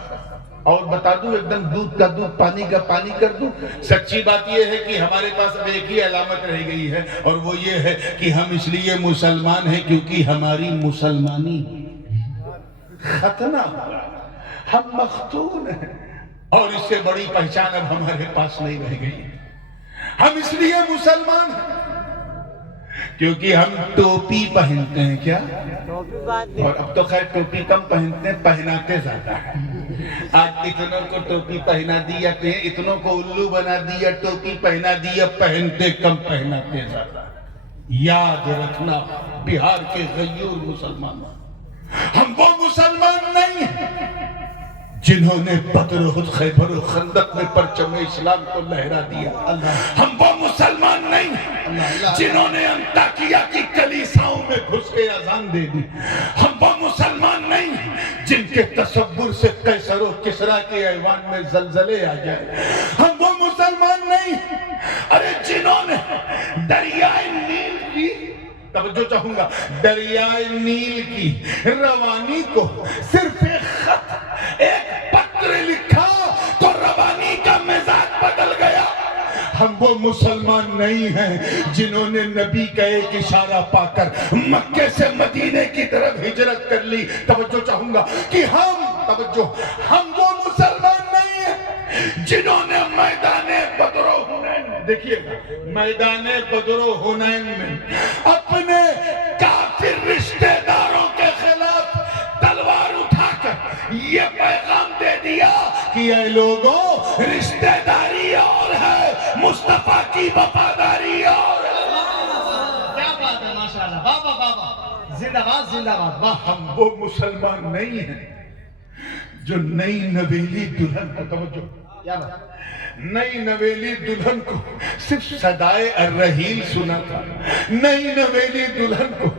اور بتا دوں، ایک دم دودھ کا دودھ، پانی کا پانی کر دوں، سچی بات یہ ہے کہ ہمارے پاس اب ایک ہی علامت رہ گئی ہے، اور وہ یہ ہے کہ ہم اس لیے مسلمان ہیں کیونکہ ہماری مسلمانی ختنہ ہوا، ہم مختون ہیں، اور اس سے بڑی پہچان اب ہمارے پاس نہیں رہ گئی۔ ہم اس لیے مسلمان ہیں کیونکہ ہم ٹوپی پہنتے ہیں، کیا؟ اور اب تو خیر ٹوپی کم پہنتے ہیں، پہناتے زیادہ ہیں۔ آج اتنوں کو ٹوپی پہنا دیا کہ اتنوں کو الو بنا دیا، ٹوپی پہنا دیا، پہنتے کم پہناتے زیادہ۔ یاد رکھنا بہار کے غیور مسلمانوں، ہم وہ مسلمان نہیں ہیں جنہوں نے بدر احد خیبر و خندق میں پرچم اسلام کو لہرا دیا، ہم وہ مسلمان نہیں ہیں جنہوں نے انطاکیہ کی کلیساؤں میں گھس کے اذان دے دی، ہم وہ مسلمان نہیں ہیں جن کے تصور سے قیصر و کسریٰ کے ایوان میں زلزلے آ جائے، ہم وہ مسلمان نہیں ہیں ارے جنہوں نے دریائے نیل کی، توجہ چاہوں گا، دریائے نیل کی روانی کو صرف ایک خط، ایک پتر لکھا تو روانی کا مزاج بدل گیا۔ ہم وہ مسلمان نہیں ہیں جنہوں نے نبی کا ایک اشارہ پا کر مکے سے مدینے کی طرف ہجرت کر لی۔ توجہ چاہوں گا کہ ہم وہ مسلمان نہیں ہیں جنہوں نے میدان بدر و حنین، دیکھیے میدان بدر و حنین میں اپنے کافر رشتہ داروں کے خلاف تلوار اٹھا کر یہ پیغام دے دیا کہ اے لوگوں، رشتہ داری اور ہے، مصطفیٰ کی وفاداری اور ہے۔ کیا بات ہے، ماشاءاللہ، بابا بابا، زندہ باد زندہ باد۔ ہم وہ مسلمان نہیں ہیں جو نئی نویلی دلہن کو توجہ، کیا بات؟ نئی نویلی دلہن کو صرف صدائے الرحیل سنا تھا، نئی نویلی دلہن کو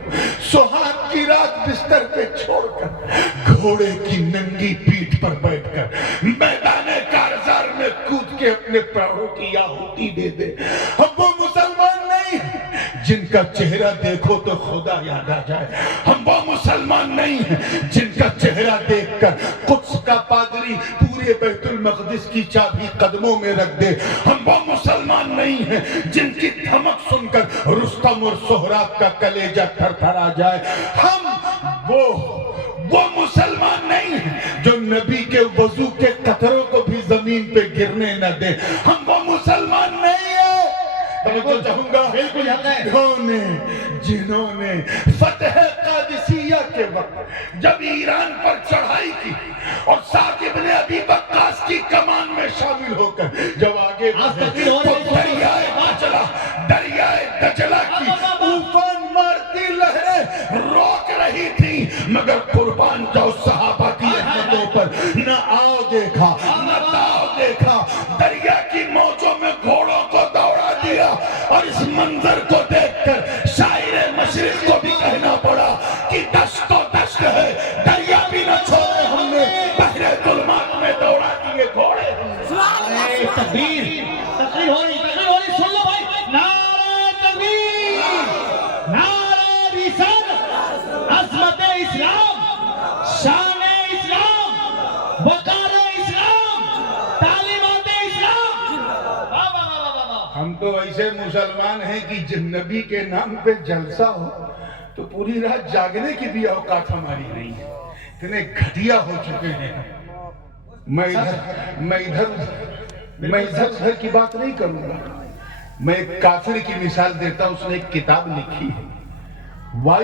سہاگ کی رات بستر پہ چھوڑ کر گھوڑے کی ننگی پیٹھ پر بیٹھ کر میدان کارزار میں کود کے اپنے پراڑوں کی آہوتی دے دے۔ ہم وہ مسلمان نہیں ہیں جن کا چہرہ دیکھو تو خدا یاد آ جائے، ہم وہ مسلمان نہیں ہیں جن کا چہرہ دیکھ کر قدس کا پادری پورے بیت المقدس کی چابی قدموں میں رکھ دے، ہم وہ مسلمان نہیں ہیں جن کی دھمک سن کر رستم اور سہراب کا کلیجہ تھر تھر آ جائے، ہم وہ مسلمان نہیں ہیں جو نبی کے وضو کے قطروں کو بھی زمین پہ گرنے نہ دے، ہم وہ مسلمان نہیں ہیں۔ توجہ چاہوں گا، جنہوں نے فتح قادسیہ کے وقت جب ایران پر چڑھائی کی اور سعد ابن ابی وقاص کی کمان میں شامل ہو کر جب آگے تو دریائے دجلہ کی طوفان مارتی لہریں روک رہی تھی، مگر قربان جاؤ صحابہ کی احمدوں پر نہ آؤ دیکھا نہ تاؤ دیکھا، دریا کی موجوں میں گھوڑوں کو دوڑا دیا، اور اس منظر کو دیکھ کر شاعر مشرق کو بھی کہنا پڑا کہ دشت و دشت ہے، دریا بھی نہ چھوڑے ہم نے، بحر ظلمات میں دوڑا دیے گھوڑے۔ تکبیر تقریر ہو رہی سن لو بھائی، نعرہ تکبیر، نعرہ رسالت، عظمت اسلام، شان اسلام، وقار اسلام، تعلیمات اسلام۔ واہ واہ واہ واہ واہ۔ ہم تو ایسے مسلمان ہیں کہ جب نبی کے نام پہ جلسہ ہو تو پوری رات جاگنے کی بھی اوقات ہماری نہیں ہے، اتنے گھٹیا ہو چکے ہیں۔ میں ادھر کی بات نہیں کروں گا، میں ایک کافر کی مثال دیتا ہوں، اس نے ایک کتاب لکھی ہے Why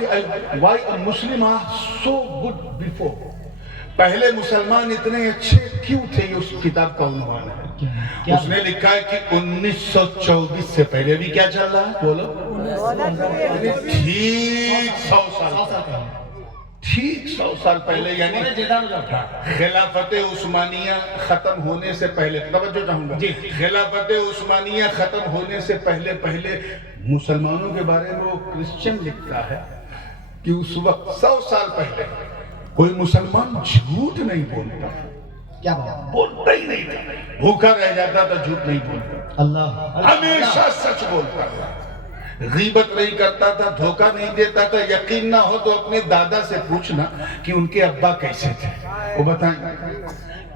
a Muslim are so good before۔ پہلے مسلمان اتنے اچھے کیوں تھے، یہ اس کتاب کا عنوان ہے۔ اس نے لکھا ہے کہ 1924 سے پہلے بھی کیا چل رہا ہے، بولو، ٹھیک 100 سال پہلے، یعنی خلافت عثمانیہ ختم ہونے سے پہلے، توجہ چاہوں گا، خلافت عثمانیہ ختم ہونے سے پہلے مسلمانوں کے بارے میں وہ کرسچن لکھتا ہے کہ اس وقت 100 سال پہلے کوئی مسلمان جھوٹ نہیں بولتا، کیا بات؟ بولتا ہی نہیں تھا، بھوکا رہ جاتا تھا، جھوٹ نہیں بولتا، اللہ ہمیشہ سچ بولتا تھا، غیبت نہیں کرتا تھا، دھوکہ نہیں دیتا تھا۔ یقین نہ ہو تو اپنے دادا سے پوچھنا کہ ان کے ابا کیسے تھے، وہ بتائیں،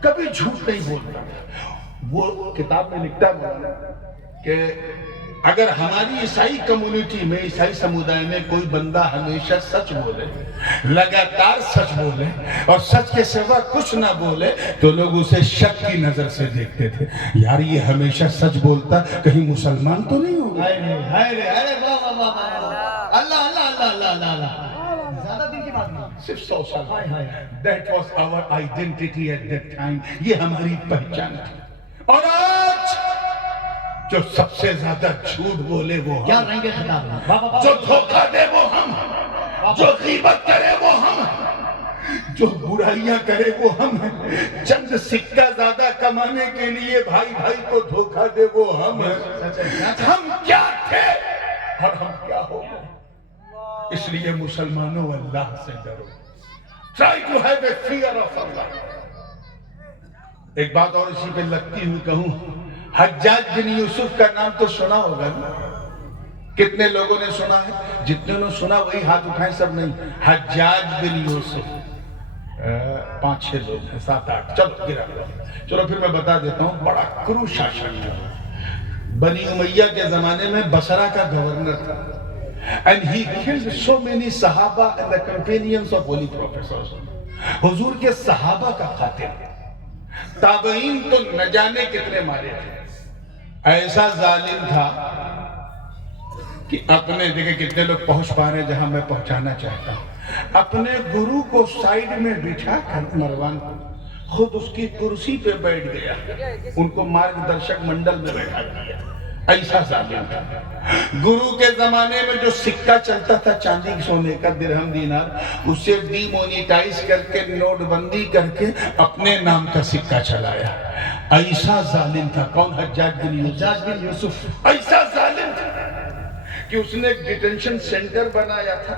کبھی جھوٹ نہیں بولتا تھا۔ وہ کتاب میں لکھتا ہے کہ اگر ہماری عیسائی کمیونٹی میں، عیسائی سمودائے میں کوئی بندہ ہمیشہ سچ بولے، لگاتار سچ بولے اور سچ کے سوا کچھ نہ بولے تو لوگ اسے شک کی نظر سے دیکھتے تھے، یار یہ ہمیشہ سچ بولتا، کہیں مسلمان تو نہیں ہوگا۔ زیادہ دن کی بات نہیں، صرف 100 سال۔ That was our identity at that time، یہ ہماری پہچان تھی۔ اور آج جو سب سے زیادہ جھوٹ بولے وہ کیا ہم، رنگ خطاب، جو دھوکہ دے وہ ہم، جو غیبت کرے وہ ہم، جو برائیاں کرے وہ ہم ہیں، چند سکہ زیادہ کمانے کے لیے بھائی بھائی کو دھوکہ دے وہ ہم ہیں۔ ہم کیا تھے اور ہم کیا ہو گئے؟ اس لیے مسلمانوں اللہ سے ڈرو۔ Try to have a fear of Allah۔ ایک بات اور اسی پہ لگتی ہوئی کہوں، حجاج بن یوسف کا نام تو سنا ہوگا نا؟ کتنے لوگوں نے سنا ہے؟ جتنے نے سنا وہی ہاتھ اٹھائیں، سب نہیں۔ حجاج بن یوسف 5-6 لوگ ہیں، 7-8، چلو گرا، چلو پھر میں بتا دیتا ہوں۔ بڑا کرو شاشن تھا، بنی امیہ کے زمانے میں بصرہ کا گورنر تھا، and he killed so many صحابہ and the companions of holy prophets۔ حضور کے صحابہ کا قاتل، تابعین تو نہ جانے کتنے مارے تھے۔ ایسا ظالم تھا کہ اپنے، دیکھیں کتنے لوگ پہنچ پا رہے ہیں جہاں میں پہنچانا چاہتا ہوں، اپنے گرو کو سائیڈ میں بٹھا کر مروان کو خود اس کی کرسی پہ بیٹھ گیا، ان کو مارگ درشک منڈل میں بیٹھا دیا، ایسا ظالم تھا. گرو کے زمانے میں جو سکہ چلتا تھا چاندی سونے کا درہم دینار، اسے ڈی مونیٹائز کر کے نوٹ بندی کر کے اپنے نام کا سکہ چلایا. ایسا ظالم تھا. کون؟ حجاج بن یوسف. ایسا ظالم تھا کہ اس نے ایک ڈیٹینشن سینٹر بنایا تھا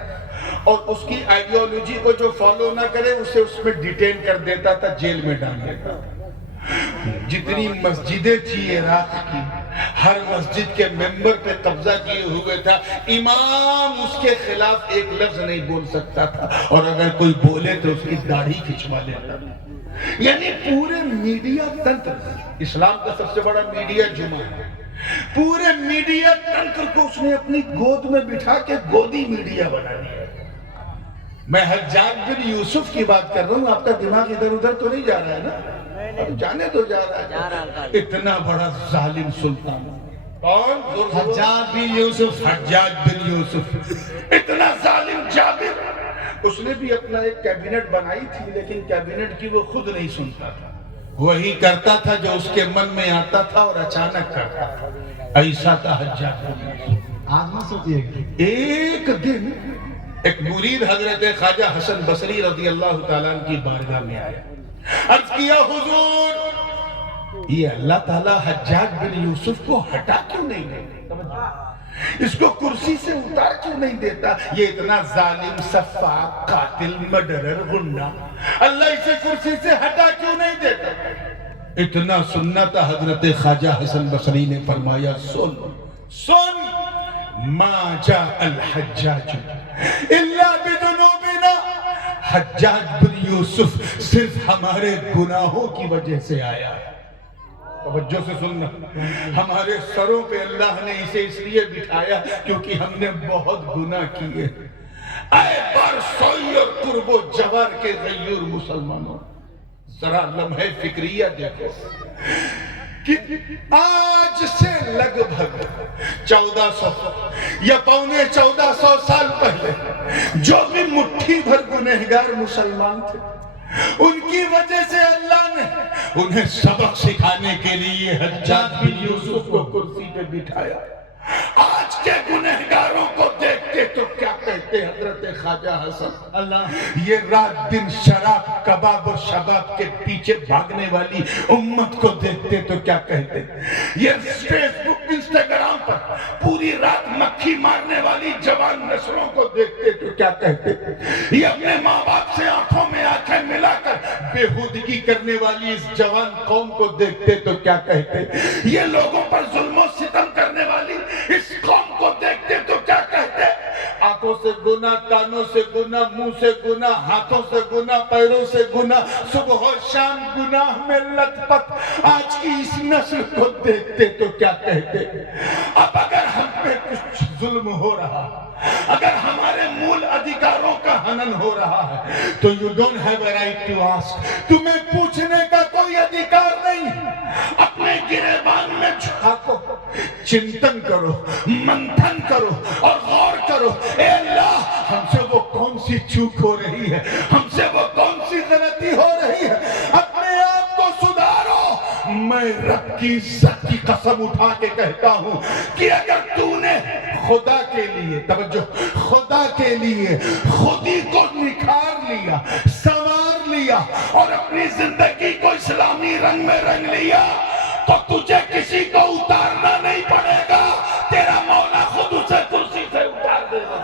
اور اس کی آئیڈیالوجی کو جو فالو نہ کرے اسے اس میں ڈیٹین کر دیتا تھا، جیل میں ڈال دیتا تھا. جتنی مسجدیں تھی عراق کی، ہر مسجد کے ممبر پہ قبضہ کیے ہوئے تھا. امام اس کے خلاف ایک لفظ نہیں بول سکتا تھا، اور اگر کوئی بولے تو اس کی داڑھی کھچوا لیتا تھا. یعنی پورے میڈیا تنتر، اسلام کا سب سے بڑا میڈیا جمعہ ہے، پورے میڈیا تنتر کو اس نے اپنی گود میں بٹھا کے گودی میڈیا بنا دیا. میں حجاج بن یوسف کی بات کر رہا ہوں، آپ کا دماغ ادھر ادھر تو نہیں جا رہا ہے نا؟ جانے تو جا رہا ہے. اتنا بڑا ظالم سلطان. کون؟ حجاج بن یوسف. حجاج بن یوسف اتنا ظالم جابر. اس نے بھی اپنا ایک کیبنٹ بنائی تھی، لیکن کیبنٹ کی وہ خود نہیں سنتا تھا، وہی کرتا تھا جو اس کے من میں آتا تھا اور اچانک کرتا تھا. ایسا تھا حجاج بن یوسف. آدمی سوچئے ایک دن ایک مرید حضرت خواجہ حسن بصری رضی اللہ تعالیٰ عنہ کی بارگاہ میں آیا. عرض کیا حضور، یہ اللہ تعالیٰ حجاج بن یوسف کو ہٹا کیوں نہیں دیتا؟ اس کو کرسی سے اتار کیوں نہیں دیتا؟ یہ اتنا ظالم، سفاک، قاتل، مڈرر، غنڈہ، اللہ اسے کرسی سے ہٹا کیوں نہیں دیتا؟ اتنا سننا تھا. حضرت خواجہ حسن بصری نے فرمایا، سن ما جاء الحجاج الا بذنوبنا. حجاج بن یوسف صرف ہمارے گناہوں کی وجہ سے آیا. توجہ سے سننا، ہمارے سروں پہ اللہ نے اسے اس لیے بٹھایا کیونکہ ہم نے بہت گناہ کیے. اے برسوئی اور قرب و جوار کے غیور مسلمانوں، ذرا لمحہ فکریہ دیکھو کہ آج سے لگ بھگ 1400 یا پونے 1400 سال پہلے جو بھی مٹھی بھر گنہگار مسلمان تھے، ان کی وجہ سے اللہ نے انہیں سبق سکھانے کے لیے حجاج بن یوسف کو کرسی پہ بٹھایا. آج کے گنہگاروں کو دیکھتے تو کیا کہتے حضرت خواجہ حسن؟ اللہ، یہ رات دن شراب، کباب اور شباب کے پیچھے بھاگنے والی امت کو دیکھتے تو کیا کہتے؟ یہ فیس بک، انسٹاگرام پر پوری رات مکھی مارنے والی جوان نسلوں کو دیکھتے تو کیا کہتے؟ یہ اپنے ماں باپ سے آنکھوں میں آنکھیں ملا کر بےہودگی کرنے والی اس جوان قوم کو دیکھتے تو کیا کہتے؟ یہ لوگوں پر ظلم و ستم کرنے والی اس قوم کو دیکھتے تو کیا کہتے؟ آنکھوں سے گناہ، کانوں سے گناہ، منہ سے گناہ، ہاتھوں سے گناہ، پیروں سے گناہ، صبح و شام گناہ میں لت پت آج کی اس نسل کو دیکھتے تو کیا کہتے؟ اب اگر ہم پہ کچھ ظلم ہو رہا، اگر ہمارے مول ادھیکاروں کا ہنن ہو رہا ہے تو you don't have a right to ask. تمہیں پوچھنے کا کوئی ادھیکار نہیں. اپنے گریبان میں جھانکو، چنتن کرو، منتھن کرو اور غور کرو. اے اللہ، ہم سے وہ کون سی چوک ہو رہی ہے، ہم سے وہ کون سی غلطی ہو رہی ہے، اپنے آپ کو سدھارو. میں رب کی عزت کی قسم اٹھا کے کہتا ہوں کہ اگر تو نے خدا کے لیے، توجہ، خدا کے لیے خودی کو نکھار لیا، سنوار لیا اور اپنی زندگی کو اسلامی رنگ میں رنگ لیا تو تجھے کسی کو اتارنا نہیں پڑے گا. تیرا مولا خود اسے کرسی سے اتار دے گا.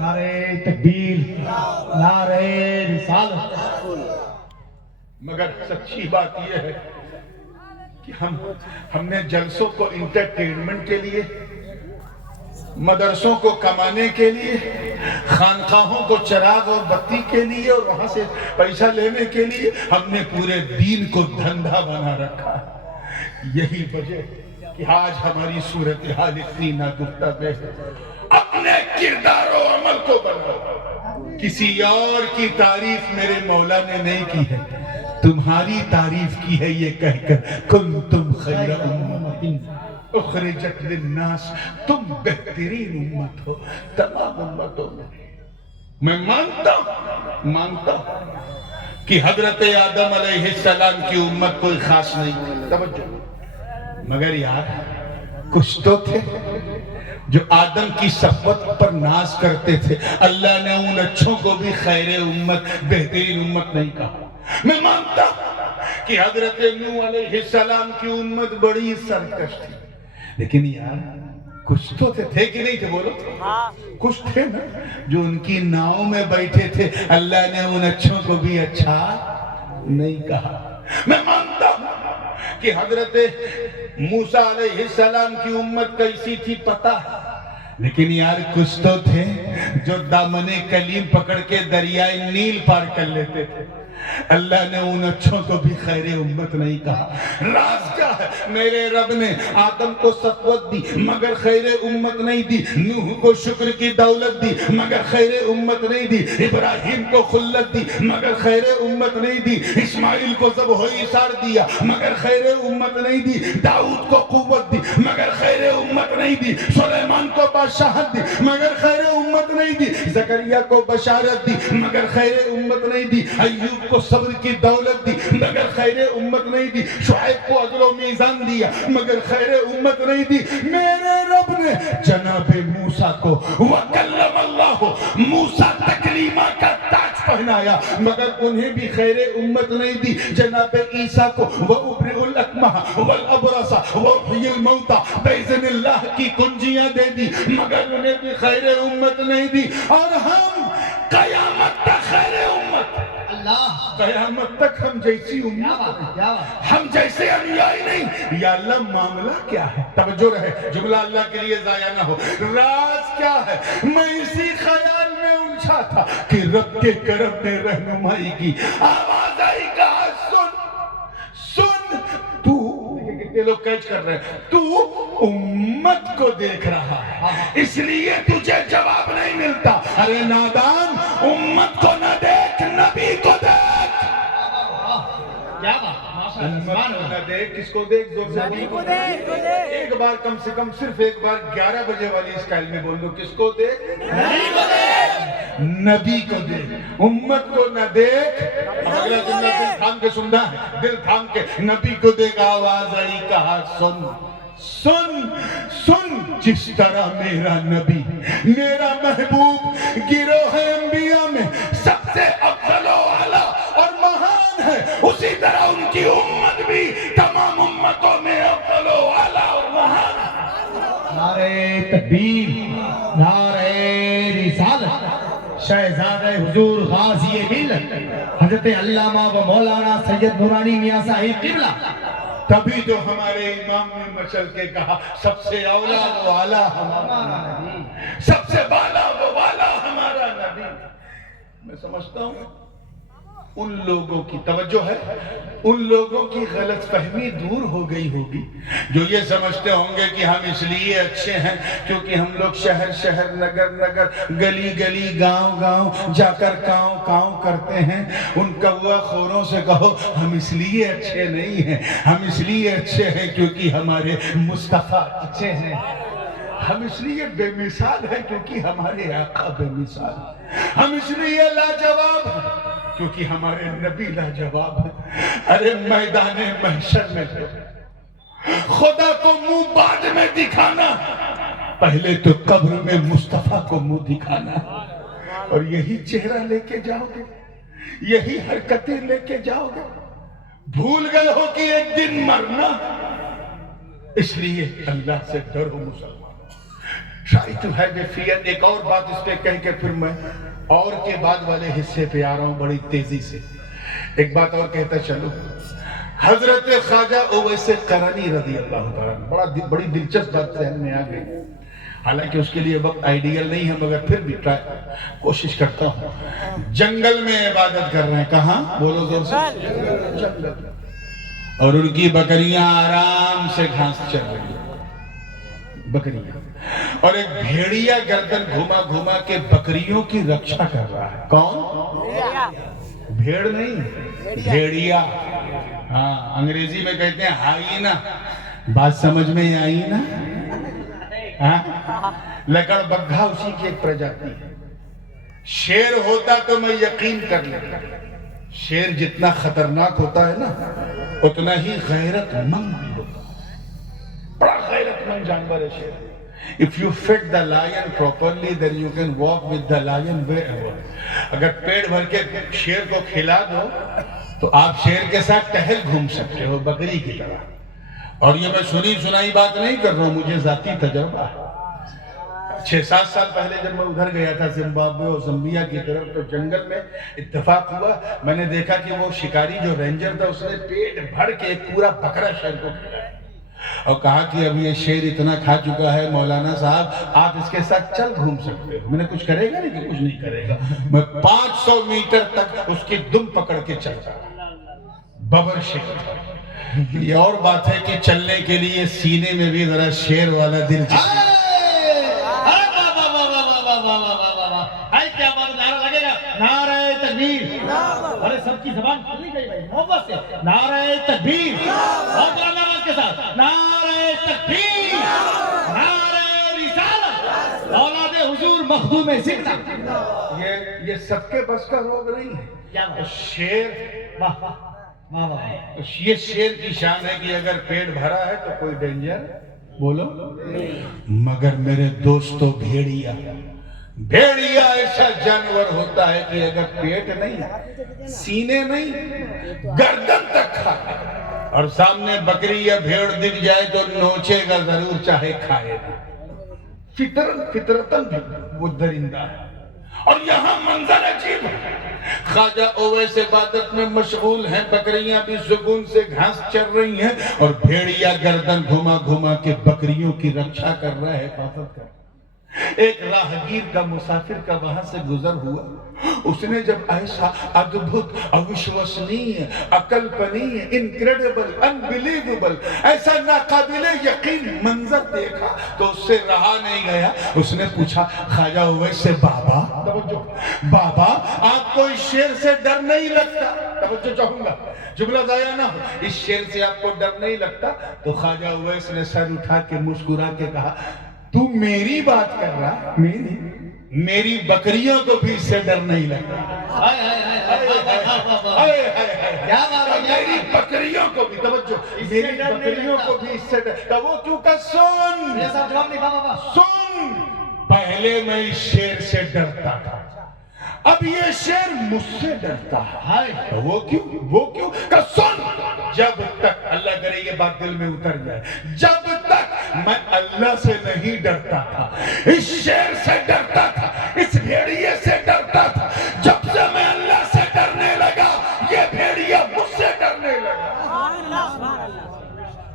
نعرہ تکبیر، نعرہ رسالت. مگر سچی بات یہ ہے کہ ہم نے جلسوں کو انٹرٹینمنٹ کے لیے، مدرسوں کو کمانے کے لیے، خانقاہوں کو چراغ اور بتی کے لیے اور وہاں سے پیسہ لینے کے لیے ہم نے پورے دین کو دھندا بنا رکھا. یہی وجہ کہ آج ہماری صورتحال اتنی ناگفتہ ہے. اپنے کردار و عمل کو بناؤ. کسی اور کی تعریف میرے مولا نے نہیں کی ہے، تمہاری تعریف کی ہے یہ کہہ کر کنتم خیر امت اخرجت للناس، تم بہترین امت ہو تمام امتوں میں. میں مانتا ہوں کہ حضرت آدم علیہ السلام کی امت کوئی خاص نہیں. توجہ، مگر یار کچھ تو تھے جو آدم کی صحبت پر ناز کرتے تھے. اللہ نے ان اچھوں کو بھی خیر امت، بہترین امت نہیں کہا. میں مانتا ہوں کہ حضرت نوح علیہ السلام کی امت بڑی سرکش تھی، لیکن یار کچھ تو تھے کہ نہیں تھے؟ بولو. کچھ تھے نا جو ان کی ناؤں میں بیٹھے تھے. اللہ نے ان اچھوں کو بھی اچھا نہیں کہا. میں مانتا ہوں کہ حضرت موسیٰ علیہ السلام کی امت کیسی تھی پتہ ہے، لیکن یار کچھ تو تھے جو دامن کلیم پکڑ کے دریائے نیل پار کر لیتے تھے. اللہ نے ان اچھوں کو بھی خیر امت نہیں کہا. راز کیا ہے؟ میرے رب نے آدم کو صفوت دی مگر خیر امت نہیں دی. نوح کو شکر کی دولت دی مگر خیر امت نہیں دی. ابراہیم کو خلت دی مگر خیر امت نہیں دی. اسماعیل کو ذبح و ایثار دیا مگر خیر امت نہیں دی. داؤد کو قوت دی مگر خیر امت نہیں دی. سلیمان کو بادشاہت دی مگر خیر امت نہیں دی. زکریا کو بشارت دی مگر خیر امت نہیں دی. ایوب کو صبر کی دولت دی مگر خیر امت نہیں دی. شعیب کو عدل و میزان دیا مگر خیر امت نہیں دی. میرے رب نے جناب موسیٰ کو وَكَلَّمَ اللَّهُ موسیٰ تکلیمہ کا تاج پہنایا مگر انہیں بھی خیر امت نہیں دی. جناب عیسیٰ کو وَأُبْرِئُ الْأَكْمَحَ وَالْأَبْرَصَ وَأُحْيِي الْمَوْتَى بِإِذْنِ اللَّهِ کی کنجیاں دے دی مگر انہیں بھی خیر امت نہیں دی. اور ہم قیامت تک خیر امت، قیامت تک ہم جیسی امت، ہم جیسے انبیاء نہیں. یا اللہ معاملہ کیا ہے؟ توجہ رہے، جملہ اللہ کے لیے ضائع نہ ہو. راز کیا ہے؟ میں اسی خیال میں الجھا تھا کہ رب کے کرم نے رہنمائی کی. آواز آئی کہا سن تو، کتنے لوگ کیچ کر رہے ہیں، تو امت کو دیکھ رہا ہے اس لیے تجھے جواب نہیں ملتا. ارے نادان، امت کو نہ دیکھ، نبی کو دیکھ. امت کو نہ دیکھ، کس کو دیکھ؟ زور سے نبی کو دیکھ. ایک بار کم سے کم صرف ایک بار 11 بجے والی اسٹائل میں بول دو، کس کو دیکھ؟ نبی کو دیکھ. نبی کو دیکھ، امت کو نہ دیکھ. اگلا جملہ دل تھام کے سننا ہے، دل تھام کے. نبی کو دیکھ. آواز آئی کہا سن سن سن. جس طرح میرا نبی، میرا محبوب گروہ انبیاء میں سب سے افضل و اعلیٰ اور مہان ہے، اسی طرح ان کی امت بھی تمام امتوں میں افضل و اعلیٰ اور مہان ہے. نعرہ تکبیر، نعرہ رسالت. شہزادہ حضور غازی ملت حضرت علامہ و مولانا سید نورانی میاں صاحب قبلہ. تبھی تو ہمارے امام نے مشل کے کہا سب سے اولا و اعلیٰ ہمارا نبی، سب سے بالا و والا ہمارا نبی. میں سمجھتا ہوں ان لوگوں کی توجہ ہے، ان لوگوں کی غلط فہمی دور ہو گئی ہوگی جو یہ سمجھتے ہوں گے کہ ہم اس لیے اچھے ہیں کیونکہ ہم لوگ شہر شہر، نگر نگر، گلی گلی، گاؤں گاؤں جا کر کاؤں کاؤں کرتے ہیں. ان کوا خوروں سے کہو ہم اس لیے اچھے نہیں ہیں، ہم اس لیے اچھے ہیں کیونکہ ہمارے مصطفیٰ اچھے ہیں. ہم اس لیے بے مثال ہیں کیونکہ ہمارے آقا بے مثال ہیں. ہم اس لیے لاجواب ہیں کیونکہ ہمارے نبی لاجواب ہیں. ارے میدان محشر میں خدا کو منہ بعد میں دکھانا، پہلے تو قبر میں مصطفیٰ کو منہ دکھانا. اور یہی چہرہ لے کے جاؤ گے، یہی حرکتیں لے کے جاؤ گے. بھول گئے ہو کہ ایک دن مرنا، اس لیے اللہ سے ڈرو مسلمان. شاید تو ہے بے فیت. ایک اور بات اس پہ کہہ کے پھر میں اور کے بعد والے حصے پہ آ رہا ہوں بڑی تیزی سے. ایک بات اور کہتا چلو. حضرت خواجہ اویس قرنی رضی اللہ تعالیٰ، بڑی دلچسپ بات ذہن میں آ گئی. حالانکہ اس کے لیے وقت آئیڈیل نہیں ہے مگر پھر بھی کوشش کرتا ہوں. جنگل میں عبادت کر رہے ہیں. کہاں؟ بولو زور سے. جنگل. اور ان کی بکریاں آرام سے گھاس چل رہی ہیں. بکریاں. اور ایک بھیڑیا گردن گھما گھما کے بکریوں کی رکشا کر رہا ہے. کون؟ بھیڑ نہیں، بھیڑیا. ہاں، انگریزی میں کہتے ہیں ہائینا. بات سمجھ میں آئی نا؟ لکڑ بگھا اسی کی ایک پرجاتی ہے. شیر ہوتا تو میں یقین کر لیتا. شیر جتنا خطرناک ہوتا ہے نا اتنا ہی غیرت مند بھی ہوتا ہے. بڑا غیرت مند جانور ہے شیر. If you feed the lion properly, then you can walk with the lion wherever. اگر پیٹ بھر کے شیر کو کھلا دو تو آپ شیر کے ساتھ ٹہل گھوم سکتے ہو بکری کی طرح. اور یہ میں سنی سنائی بات نہیں کر رہا ہوں, مجھے ذاتی تجربہ ہے. 6-7 سال پہلے جب میں ادھر گیا تھا زمبابوے اور زمبیا کی طرف, تو جنگل میں اتفاق ہوا, میں نے دیکھا کہ وہ شکاری جو رینجر تھا اس نے پیٹ بھر کے ایک پورا بکرا شیر کو کھلایا اور کہا کہ اب یہ شیر اتنا کھا چکا ہے مولانا صاحب, آپ اس کے ساتھ چل گھوم سکتے ہو. میں نے کچھ کرے گا نہیں کہ کچھ نہیں کرے گا. میں 500 میٹر تک اس کی دم پکڑ کے چلتا, ببر شیر. یہ اور بات ہے کہ چلنے کے لیے سینے میں بھی ذرا شیر والا دل چاہیے. کیا بات, نعرہ لگے گا, نعرہ تکبیر. ارے سب کی زبان کھلی گئی بھائی محبت سے, نعرہ تکبیر. اور آواز کے ساتھ نعرہ تکبیر, نعرہ رسالت, اولاد حضور مخدوم زندہ. یہ سب کے بس کا روگ نہیں ہے. شیر, یہ شیر کی شان ہے کہ اگر پیٹ بھرا ہے تو کوئی ڈینجر بولو, مگر میرے دوستو بھیڑیا ایسا جانور ہوتا ہے کہ اگر پیٹ نہیں, سینے نہیں, گردن تک کھائے, اور سامنے بکری یا بھیڑ دکھ جائے تو نوچے گا ضرور, چاہے کھائے گا. فطرتاً وہ درندہ ہے. اور یہاں منظر عجیب ہے, خواجہ اویس عبادت میں مشغول ہیں, بکریاں بھی سکون سے گھاس چر رہی ہیں, اور بھیڑیا گردن گھما گھما کے بکریوں کی رکشا کر رہا ہے, حفاظت کر. ایک راہگیر کا مسافر کا وہاں سے گزر ہوا, اس نے جب ایسا ادبھت, اوشوسنیہ, اکلپنیہ, انکریڈیبل, انبلیویبل, ایسا ناقابل یقین منظر دیکھا تو اس سے رہا نہیں گیا. اس نے پوچھا خواجہ اویس سے, بابا, توجہ, بابا آپ کو اس شیر سے ڈر نہیں لگتا؟ توجہ چاہوں گا, جملہ ضائع نہ ہو. اس شیر سے آپ کو ڈر نہیں لگتا؟ تو خواجہ اویس نے سر اٹھا کے مسکرا کے کہا, تو میری بات کر رہا, میری بکریوں کو بھی اس سے ڈر نہیں لگتا. میری بکریوں کو بھی, توجہ, میری بکریوں کو بھی اس سے ڈر. وہ کیوں کہ سن, پہلے میں اس شیر سے ڈرتا تھا, اب یہ شیر مجھ سے ڈرتا ہے. وہ کیوں کہ سن, جب تک, اللہ کرے یہ بات دل میں اتر جائے, جب تک میں اللہ سے نہیں ڈرتا تھا, اس شیر سے ڈرتا تھا, اس بھیڑیے سے ڈرتا تھا, جب سے میں اللہ سے ڈرنے لگا, یہ بھیڑیا مجھ سے ڈرنے لگا.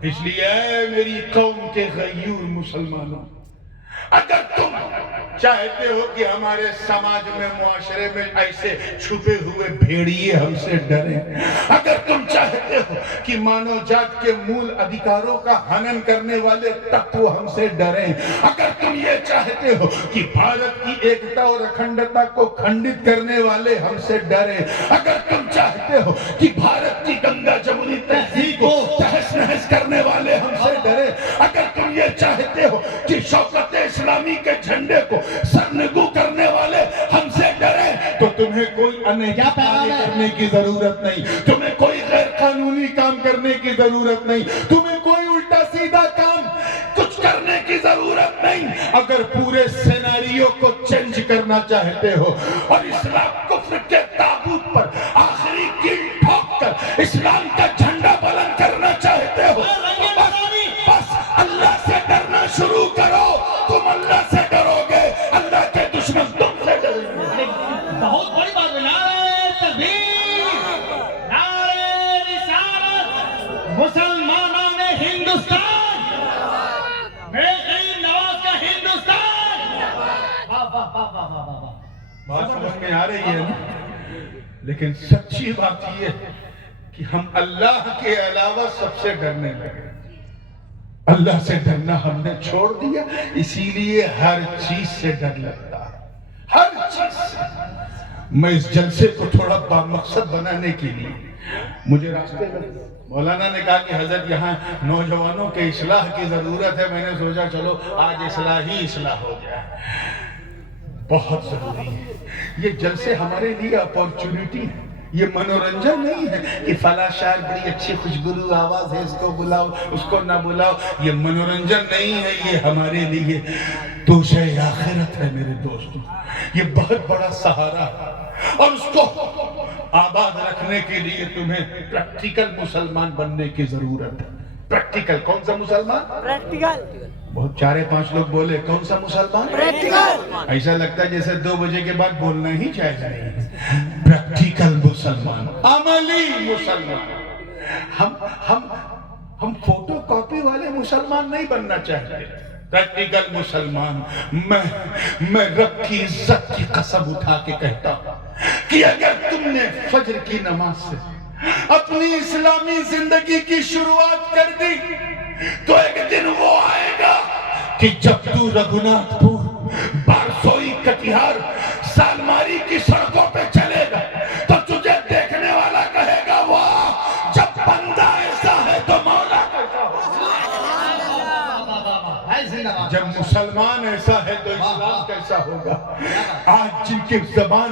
اس لیے اے میری قوم کے غیور مسلمانوں, اگر تم چاہتے ہو کہ ہمارے سماج میں, معاشرے میں ایسے چھپے ہوئے بھیڑیے ہم سے ڈریں, اگر تم چاہتے ہو کہ مانو جات کے مول ادھیکاروں کا ہنن کرنے والے تتو ہم سے ڈریں, اگر تم یہ چاہتے ہو کہ بھارت کی ایکتا اور اکھنڈتا کو کھنڈت کرنے والے ہم سے ڈریں, اگر تم چاہتے ہو کہ بھارت کی گنگا جمنی تہذیب کو تہس نہس کرنے والے ہم سے ڈریں, اگر تم یہ چاہتے ہو کہ شوکت اسلامی کے جھنڈے کو سرنگو کرنے والے ہم سے ڈریں, تو تمہیں کوئی انہیا کرنے کی ضرورت نہیں, تمہیں کوئی غیر قانونی کام کرنے کی ضرورت نہیں, تمہیں کوئی الٹا سیدھا کام کچھ کرنے کی ضرورت نہیں. اگر پورے سیناریو کو چینج کرنا چاہتے ہو اور اسلام کفر کے تابوت پر آخری کیل ٹھوک کر اسلام کا جھنڈا بلند کرنا چاہتے ہو, بس اللہ سے ڈرنا شروع کرو. تم اللہ سے ڈرو گے, اللہ کے دشمن تم سے ڈریں گے. بہت بڑی بات ہے. نعرہ تکبیر, نعرہ رسالت, مسلمانوں نے ہندوستان, میرے غریب نواز کا ہندوستان. بات سمجھ میں آ رہی ہے نا, لیکن سچی بات یہ ہے کہ ہم اللہ کے علاوہ سب سے ڈرنے لگے. اللہ سے ڈرنا ہم نے چھوڑ دیا, اسی لیے ہر چیز سے ڈر لگتا ہے, ہر چیز سے. میں اس جلسے کو تھوڑا بامقصد بنانے کے لیے, مجھے راستے میں مولانا نے کہا کہ حضرت یہاں نوجوانوں کے اصلاح کی ضرورت ہے. میں نے سوچا چلو آج اصلاح ہو جائے, بہت ضروری ہے. یہ جلسے ہمارے لیے اپورچونٹی ہے یہ منورنجن نہیں ہے کہ فلاں شاعر بڑی اچھی خوشبو آواز ہے، اس کو بلاؤ اس کو نہ بلاؤ. یہ منورنجن نہیں ہے، یہ ہمارے لیے توشہ آخرت ہے میرے دوستوں. یہ بہت بڑا سہارا ہے، اور اس کو آباد رکھنے کے لیے تمہیں پریکٹیکل مسلمان بننے کی ضرورت ہے. پریکٹیکل کون سا مسلمان؟ پریکٹیکل بہت 4-5 لوگ بولے کون سا مسلمان؟ پریکٹیکل. ایسا لگتا ہے جیسے 2 بجے کے بعد بولنا ہی جائز نہیں ہے. پریکٹیکل مسلمان، عملی مسلمان. ہم فوٹو کاپی والے مسلمان نہیں بننا چاہتے. پریکٹیکل مسلمان. میں رب کی عزت کی قسم اٹھا کے کہتا ہوں کہ اگر تم نے فجر کی نماز سے اپنی اسلامی زندگی کی شروعات کر دی تو ایک دن وہ آئے گا کہ جب تو رگھوناتھ پور، بارسوئی، کٹیہار، سالماری کی سڑکوں پہ چلے گا تو تجھے دیکھنے والا کہے گا واہ، جب بندہ ایسا ہے تو مولا کیسا ہوگا. جب مسلمان ایسا ہے تو اسلام کیسا ہوگا. آج جن کی زبان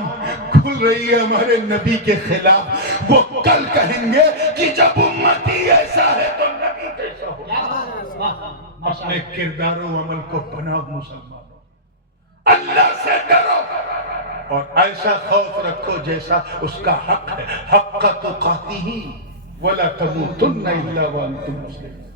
کھل رہی ہے ہمارے نبی کے خلاف، وہ کل کہیں گے کہ جب امتی ایسا ہے تو نبی کیسا ہوگا. اپنے کردار و عمل کو بناؤ مسلمانوں، اللہ سے ڈرو اور ایسا خوف رکھو جیسا اس کا حق ہے. حق تقاتہ ولا تموتن الا وانتم مسلمون.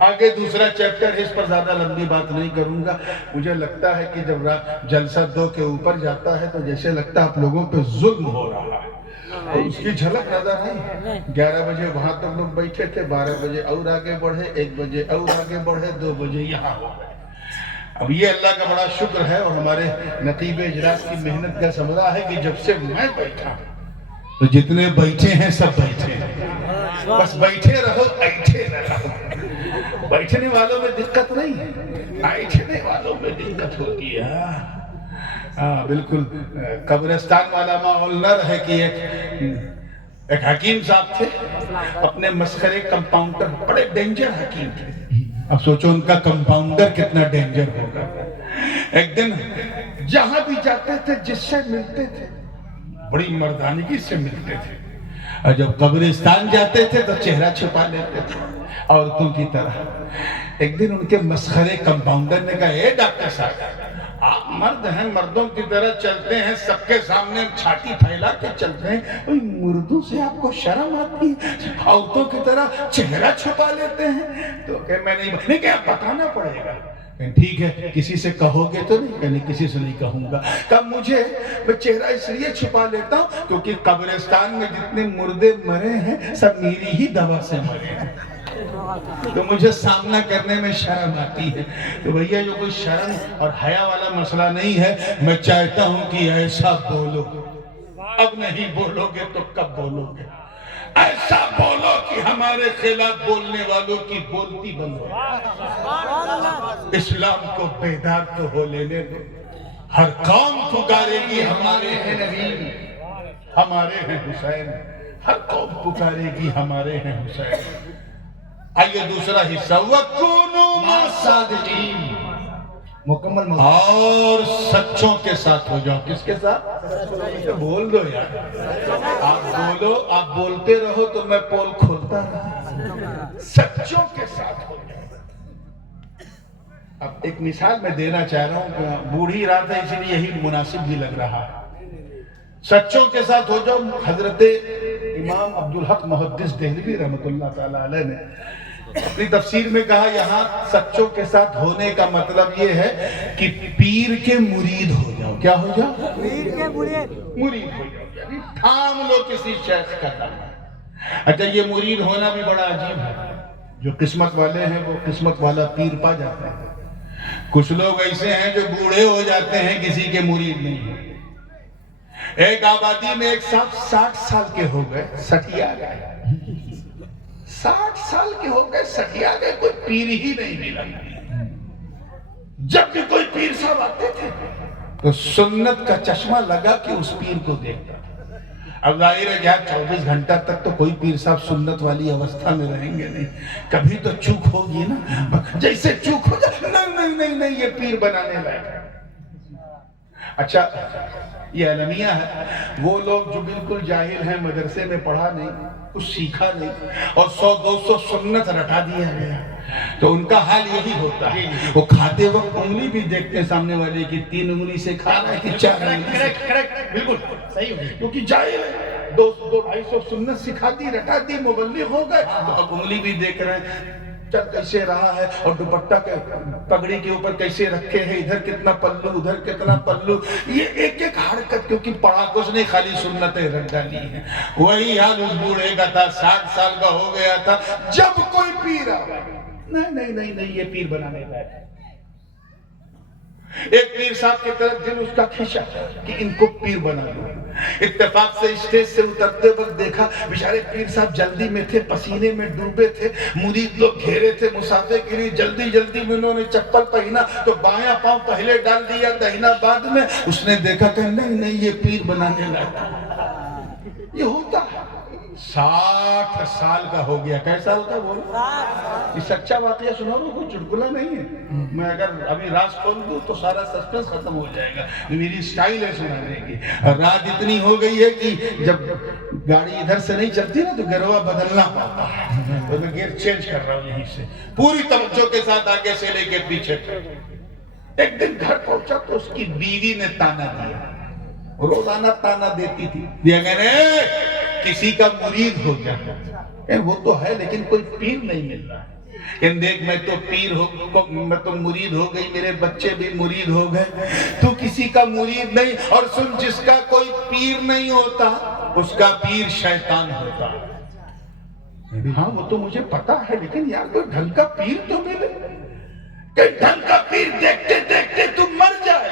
آگے دوسرا چیپٹر ہے، اس پر زیادہ لمبی بات نہیں کروں گا. مجھے لگتا ہے کہ جب جلسہ 2 کے اوپر جاتا ہے تو جیسے لگتا ہے آپ لوگوں پہ ظلم ہو رہا ہے، اور اس کی جھلک نظر نہیں. 11 بجے وہاں تک لوگ بیٹھے تھے، 12 بجے اور آگے بڑھے، 1 بجے اور آگے بڑھے، 2 بجے یہاں ہو گئے. اب یہ اللہ کا بڑا شکر ہے اور ہمارے نقیب اجلاس کی محنت کا ثمرہ ہے کہ جب سے میں بیٹھا تو جتنے بیٹھے ہیں سب بیٹھے ہیں. بس بیٹھے رہو، ایٹھے نہ رہو. بیٹھنے والوں میں دقت نہیں ہے، بیٹھنے والوں میں دقت ہوتی ہے. ہاں بالکل قبرستان والا ماحول نہ رہے کہ ایک حکیم صاحب تھے، اپنے مسخرے کمپاؤنڈر، بڑے ڈینجر حکیم تھے. اب سوچو ان کا کمپاؤنڈر کتنا ڈینجر ہوگا. ایک دن جہاں بھی جاتے تھے، جس سے ملتے تھے بڑی مردانگی سے ملتے تھے، اور جب قبرستان جاتے تھے تو چہرہ چھپا لیتے تھے عورتوں کی طرح. ایک دن ان کے مسخرے کمپاؤنڈر نے کہا اے ڈاکٹر صاحب، آپ مرد ہیں، مردوں کی طرح چلتے ہیں، سب کے سامنے چھاتی پھیلا کے چلتے ہیں، مردوں سے آپ کو شرم آتی ہے، عورتوں کی طرح چہرہ چھپا لیتے ہیں. تو کہ میں نہیں کہ آپ بتانا پڑے گا. ٹھیک ہے، کسی سے کہو گے تو نہیں؟ کہ نہیں، کسی سے نہیں کہوں گا. کہ میں چہرہ اس لیے چھپا لیتا ہوں کیونکہ قبرستان میں جتنے مردے مرے ہیں سب میری ہی دوا سے مرے ہیں، تو مجھے سامنا کرنے میں شرم آتی ہے. تو بھیا جو کوئی شرم اور حیا والا مسئلہ نہیں ہے. میں چاہتا ہوں کہ ایسا بولو، اب نہیں بولو گے تو کب بولو گے؟ ایسا بولو کہ ہمارے خلاف بولنے والوں کی بولتی بند ہو. اسلام کو بیدار تو ہو لینے دو. ہر قوم پکارے گی ہمارے ہیں نبی، ہمارے ہیں حسین. ہر قوم پکارے گی ہمارے ہیں حسین. آئیے دوسرا حصہ، وَكُونُوا مَعَ الصَّادِقِينَ. مکمل اور سچوں کے ساتھ ہو جاؤ. کس کے ساتھ؟ بول دو یار، آپ بولو، آپ بولتے رہو تو میں پول کھولتا رہا. سچوں کے ساتھ ہو جاؤ. اب ایک مثال میں دینا چاہ رہا ہوں، بوڑھی رات ہے اس لیے یہی مناسب بھی لگ رہا ہے. سچوں کے ساتھ ہو جاؤ. حضرت امام عبدالحق محدث دہلوی رحمۃ اللہ تعالی علیہ نے اپنی تفسیر میں کہا یہاں سچوں کے ساتھ ہونے کا مطلب یہ ہے کہ پیر کے مرید ہو جاؤ. کیا ہو جاؤ؟ پیر کے مرید ہو جاؤ. یعنی تھام لو کسی شیخ کا نام. اچھا، یہ مرید ہونا بھی بڑا عجیب ہے. جو قسمت والے ہیں وہ قسمت والا پیر پا جاتے ہیں. کچھ لوگ ایسے ہیں جو بوڑھے ہو جاتے ہیں، کسی کے مرید نہیں ہیں. ایک آبادی میں ایک صاحب 60 سال کے ہو گئے، سٹیا گئے. 60 سال کے ہو گئے، سٹیا گئے، کوئی پیر ہی نہیں ملا. جب بھی کوئی پیر صاحب آتے تھے تو سنت کا چشمہ لگا کہ اس پیر کو دیکھتا تھا. اب ظاہر ہے کہ 24 گھنٹہ تک تو کوئی پیر صاحب سنت والی اوستھا میں رہیں گے نہیں. کبھی تو چوک ہوگی نا. جیسے چوک ہو جائے نہیں یہ پیر بنانے لائق ہے. اچھا یہ المیہ ہے، وہ لوگ جو بالکل جاہل ہیں، مدرسے میں پڑھا نہیں، کچھ سیکھا نہیں، اور 100-200 سنت رٹا دیا گیا، تو ان کا حال یہی ہوتا ہے، وہ کھاتے وقت انگلی بھی دیکھتے ہیں سامنے والے کی 3 انگلی سے کھا رہا ہے کہ 4 انگلی سے، کریکٹ بالکل صحیح ہو گئی. کیونکہ جاہل ہے، 200-250 سنت سکھا دی، رٹا دی، مبلغ ہو گئے، تو اب انگلی بھی دیکھ رہے ہیں چل کیسے رہا ہے، اور دوپٹہ کے پگڑی کے اوپر کیسے رکھے ہیں، ادھر کتنا پلو ادھر کتنا پلو، یہ ایک ایک حرکت، کیونکہ پڑھا کچھ نہیں، خالی سنتیں رٹ ڈالی ہیں. وہی حال اس بوڑھے کا تھا، 60 سال کا ہو گیا تھا، جب کوئی پیر آ نہیں یہ پیر بنانے کا ہے. ایک پیر صاحب کی طرف دل اس کا کھینچا کہ ان کو پیر بنا دو. اتفاق سے اسٹیج سے اترتے وقت دیکھا بیچارے پیر صاحب جلدی میں تھے، پسینے میں ڈوبے تھے، مرید لوگ گھیرے تھے مسافے کے لیے، جلدی میں انہوں نے چپل پہنا تو بایاں پاؤں پہلے ڈال دیا، دہنا بعد میں. اس نے دیکھا کہ نہیں یہ پیر بنانے لگا. یہ ہوتا ہے. 60 سال کا ہو گیا. کیسا سال کا بولو؟ یہ سچا واقعہ سنا رہا ہوں، کوئی چٹکلا نہیں ہے. میں اگر ابھی راز کھول دوں تو سارا سسپنس ختم ہو جائے گا. میری سٹائل ہے سنانے کی. رات اتنی ہو گئی ہے کہ جب گاڑی ادھر سے نہیں چلتی نا تو گروہ بدلنا پڑتا ہے، تو میں گیئر چینج کر رہا ہوں یہیں سے، پوری توجہ کے ساتھ آگے سے لے کے پیچھے تک. ایک دن گھر پہنچا تو اس کی بیوی نے تانا دیا، روزانہ تانا دیتی تھی، دیا کہ کسی کا مرید ہو جاتا. وہ تو ہے لیکن کوئی پیر نہیں مل رہا ہے. دیکھ میں تو مرید ہو گئی، میرے بچے بھی مرید ہو گئے، تو کسی کا مرید نہیں. اور سن، جس کا کوئی پیر نہیں ہوتا اس کا پیر شیطان ہوتا. ہاں وہ تو مجھے پتا ہے، لیکن یار کوئی ڈھنگ کا پیر تو ملے، کہ ڈھنگ کا پیر دیکھتے دیکھتے تم مر جائے.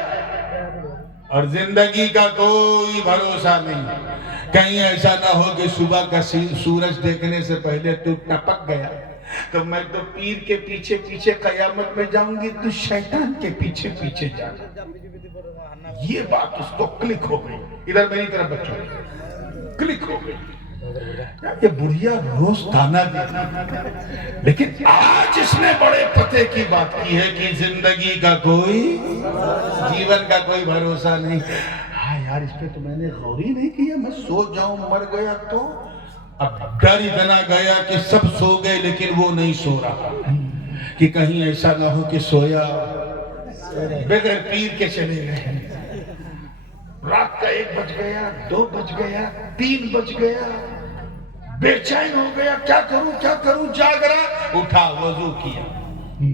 اور زندگی کا کوئی بھروسہ نہیں. کہیں ایسا نہ ہو کہ صبح کا سورج دیکھنے سے پہلے تو ٹپک گیا تو میں تو پیر کے پیچھے پیچھے قیامت میں جاؤں گی، تو شیطان کے پیچھے پیچھے جانا. یہ بات اس کو کلک ہو گئی. ادھر میری طرف بچوں کلک ہو گئی. یہ بڑھیا روز تانا دیتی، لیکن آج اس نے بڑے پتے کی بات کی ہے کہ زندگی کا کوئی، جیون کا کوئی بھروسہ نہیں. ہاں یار اس پہ تو میں نے غور ہی نہیں کیا. میں سو جاؤں مر گیا تو. اب ڈر اتنا گیا کہ سب سو گئے لیکن وہ نہیں سو رہا، کہ کہیں ایسا نہ ہو کہ سویا بغیر پیر کے چلے گئے. رات کا 1 بج گیا، 2 بج گیا، 3 بج گیا، بے چین ہو گیا، کیا کروں. جاگ رہا، اٹھا، وضو کیا،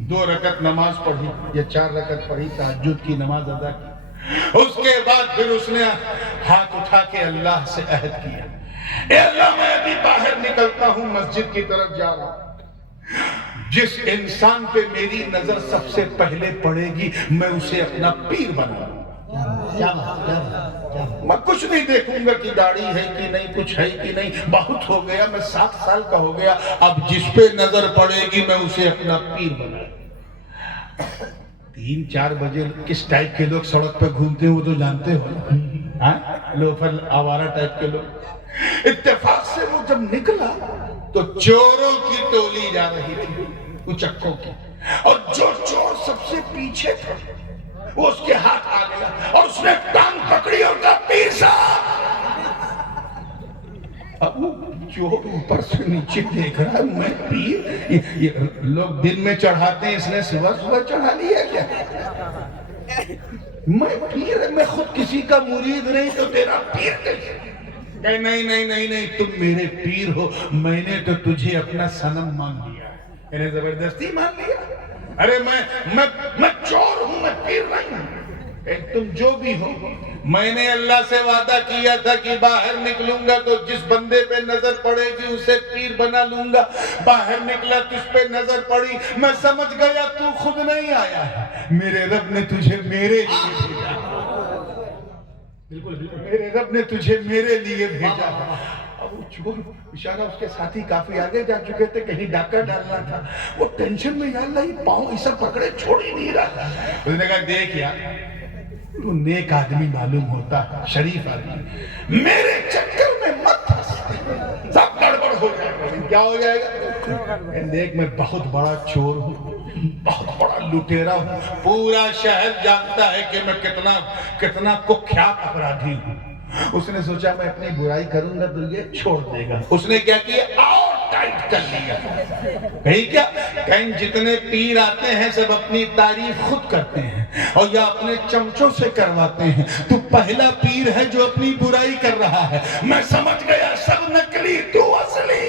2 رکعت نماز پڑھی یا 4 رکعت پڑھی، تہجد کی نماز ادا کی. اس کے بعد پھر اس نے ہاتھ اٹھا کے اللہ سے عہد کیا، اے اللہ میں ابھی باہر نکلتا ہوں، مسجد کی طرف جا رہا ہوں، جس انسان پہ میری نظر سب سے پہلے پڑے گی میں اسے اپنا پیر بناؤں. میں کچھ نہیں دیکھوں گا کہ داڑھی ہے کہ نہیں، کچھ ہے کہ نہیں. بہت ہو گیا، میں 60 سال کا ہو گیا. اب جس پہ نظر پڑے گی میں اسے اپنا پیر بناؤں. 3-4 بجے کس ٹائپ کے لوگ سڑک پہ گھومتے ہیں وہ تو جانتے ہو، لوفر آوارہ ٹائپ کے لوگ. اتفاق سے وہ جب نکلا تو چوروں کی ٹولی جا رہی تھی، اچکوں کی، اور جو چور سب سے پیچھے تھا وہ اس کے ہاتھ آ گیا اور اس نے ٹانگ پکڑی اور کہا پیر صاحب. اب وہ چور اوپر سے نیچے دیکھ رہا ہے، میں پیر. یہ لوگ دن میں چڑھاتے ہیں، اس نے صبح چڑھا لیا کیا؟ میں پیر، میں خود کسی کا مرید نہیں تو تیرا پیر کیسے؟ کہ نہیں تم میرے پیر ہو. میں نے تو تجھے اپنا صنم مان لیا، انہیں زبردستی مان لیا. ارے میں چور ہوں، میں پیر نہیں ہوں. تم جو بھی ہو، میں نے اللہ سے وعدہ کیا تھا کہ باہر نکلوں گا تو جس بندے پہ نظر پڑے گی اسے پیر بنا لوں گا. باہر نکلا، تجھ پہ نظر پڑی، میں سمجھ گیا تو خود نہیں آیا ہے، میرے رب نے تجھے میرے لیے بھیجا. بالکل میرے رب نے تجھے میرے لیے بھیجا. اب وہ چور بیچارہ، اس کے ساتھی کافی آگے جا چکے تھے، کہیں ڈاکہ ڈالنا تھا. وہ ٹینشن میں، یا اللہ یہ پاؤں ایسا پکڑے چھوڑ ہی نہیں رہا. اس نے کہا دیکھ یار، تو نیک آدمی معلوم ہوتا ہے، شریف آدمی، میرے چکر میں مت پھنس، سب گڑبڑ ہو جائے گا. کیا ہو جائے گا؟ دیکھ میں بہت بڑا چور ہوں، بہت بڑا لٹیرا ہوں, پورا شہر جانتا ہے کہ میں کتنا کخیات اپرادھی ہوں. اس نے سوچا میں اپنی برائی کروں گا تو یہ چھوڑ دے گا. اس نے کیا کیا, اور ٹائٹ کر لیا. کہیں جتنے پیر آتے ہیں سب اپنی تعریف خود کرتے ہیں اور یا اپنے چمچوں سے کرواتے ہیں. تو پہلا پیر ہے جو اپنی برائی کر رہا ہے. میں سمجھ گیا سب نکلی تو اصلی.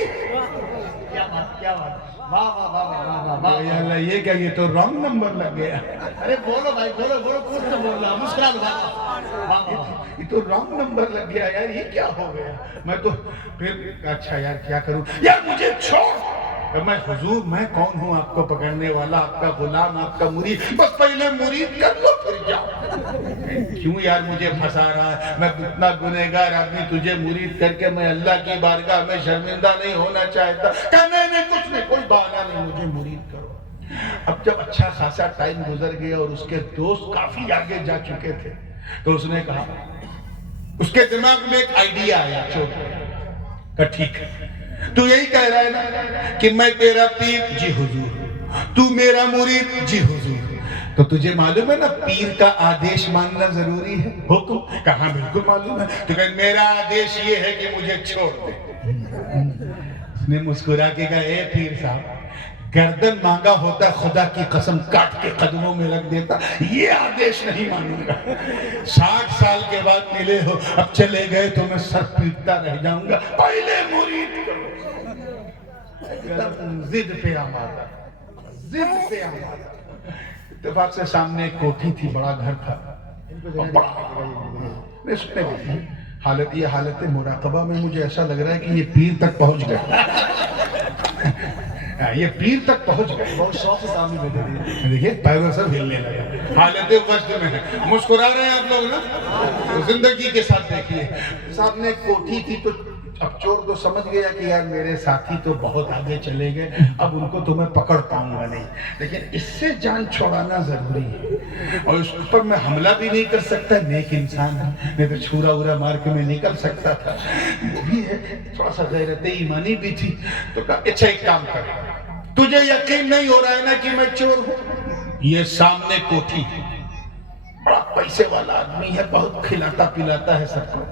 کیا بات, واہ واہ واہ واہ واہ یا اللہ, یہ کیا, یہ تو رانگ نمبر لگ گیا. ارے بولو بھائی, بولو کچھ تو بول رہا, مسکرا دو بھائی. یہ تو رانگ نمبر لگ گیا یار, یہ کیا ہو گیا. میں تو پھر اچھا یار کیا کروں, یار مجھے چھوڑ. میں حضور میں کون ہوں آپ کو پکڑنے والا, آپ کا غلام, آپ کا مرید, بس پہلے مرید کر لو پھر جاؤ. کیوں یار مجھے پھنسا رہا ہے, میں اتنا گنہگار آدمی, تجھے مرید کر کے میں اللہ کی بارگاہ میں شرمندہ نہیں ہونا چاہتا. کہ نہیں کچھ نہیں, کوئی بہانہ نہیں, مجھے مرید کرو. اب جب اچھا خاصا ٹائم گزر گیا اور اس کے دوست کافی آگے جا چکے تھے تو اس نے کہا, اس کے دماغ میں ایک آئیڈیا آیا. کہ ٹھیک ہے, تو یہی کہہ رہا ہے نا کہ میں تیرا پیر, جی حضور. تو میرا مرید, جی حضور. تو تجھے معلوم ہے نا پیر کا آدیش ماننا ضروری ہے, حکم. کہاں بالکل معلوم ہے. تو کہ میرا آدیش یہ ہے کہ مجھے چھوڑ دے. اس نے مسکرا کے کہا, اے پیر صاحب, گردن مانگا ہوتا خدا کی قسم کاٹ کے قدموں میں رکھ دیتا, یہ آدیش نہیں مانوں گا. 60 سال کے بعد ملے ہو, اب چلے گئے تو میں سر پیٹتا رہ جاؤں گا. پہلے مرید کرو. ضد پہ آمادہ, ضد پہ آمادہ. اتفاق سے سامنے ایک کوٹھی تھی, بڑا گھر تھا. یہ حالت مراقبہ میں مجھے ایسا لگ رہا ہے کہ یہ پیر تک پہنچ گئے. یہ پیر تک پہنچ گئے. بہت شوق سے سامنے بیٹھے تھے. دیکھیے پیروں سے ہلنے لگا, حالت وجد میں ہے. مسکرا رہے ہیں آپ لوگ نا, زندگی کے ساتھ دیکھیے. سامنے ایک کوٹھی تھی تو اب چور تو سمجھ گیا کہ یار میرے ساتھی تو بہت آگے چلے گئے, اب ان کو تو میں پکڑ پاؤں گا نہیں, لیکن اس سے جان چھوڑانا ضروری ہے. اور اس پر میں حملہ بھی نہیں کر سکتا, نیک انسان ہے, نہیں تو چھورا اورا مار کے میں نکل سکتا تھا. وہ بھی ہے, تھوڑا سا غیرت ایمانی بھی تھی. تو کہا اچھا ایک کام کر, تجھے یقین نہیں ہو رہا ہے نا کہ میں چور ہوں. یہ سامنے کوٹھی, بڑا پیسے والا آدمی ہے, بہت کھلاتا پلاتا ہے سب کو.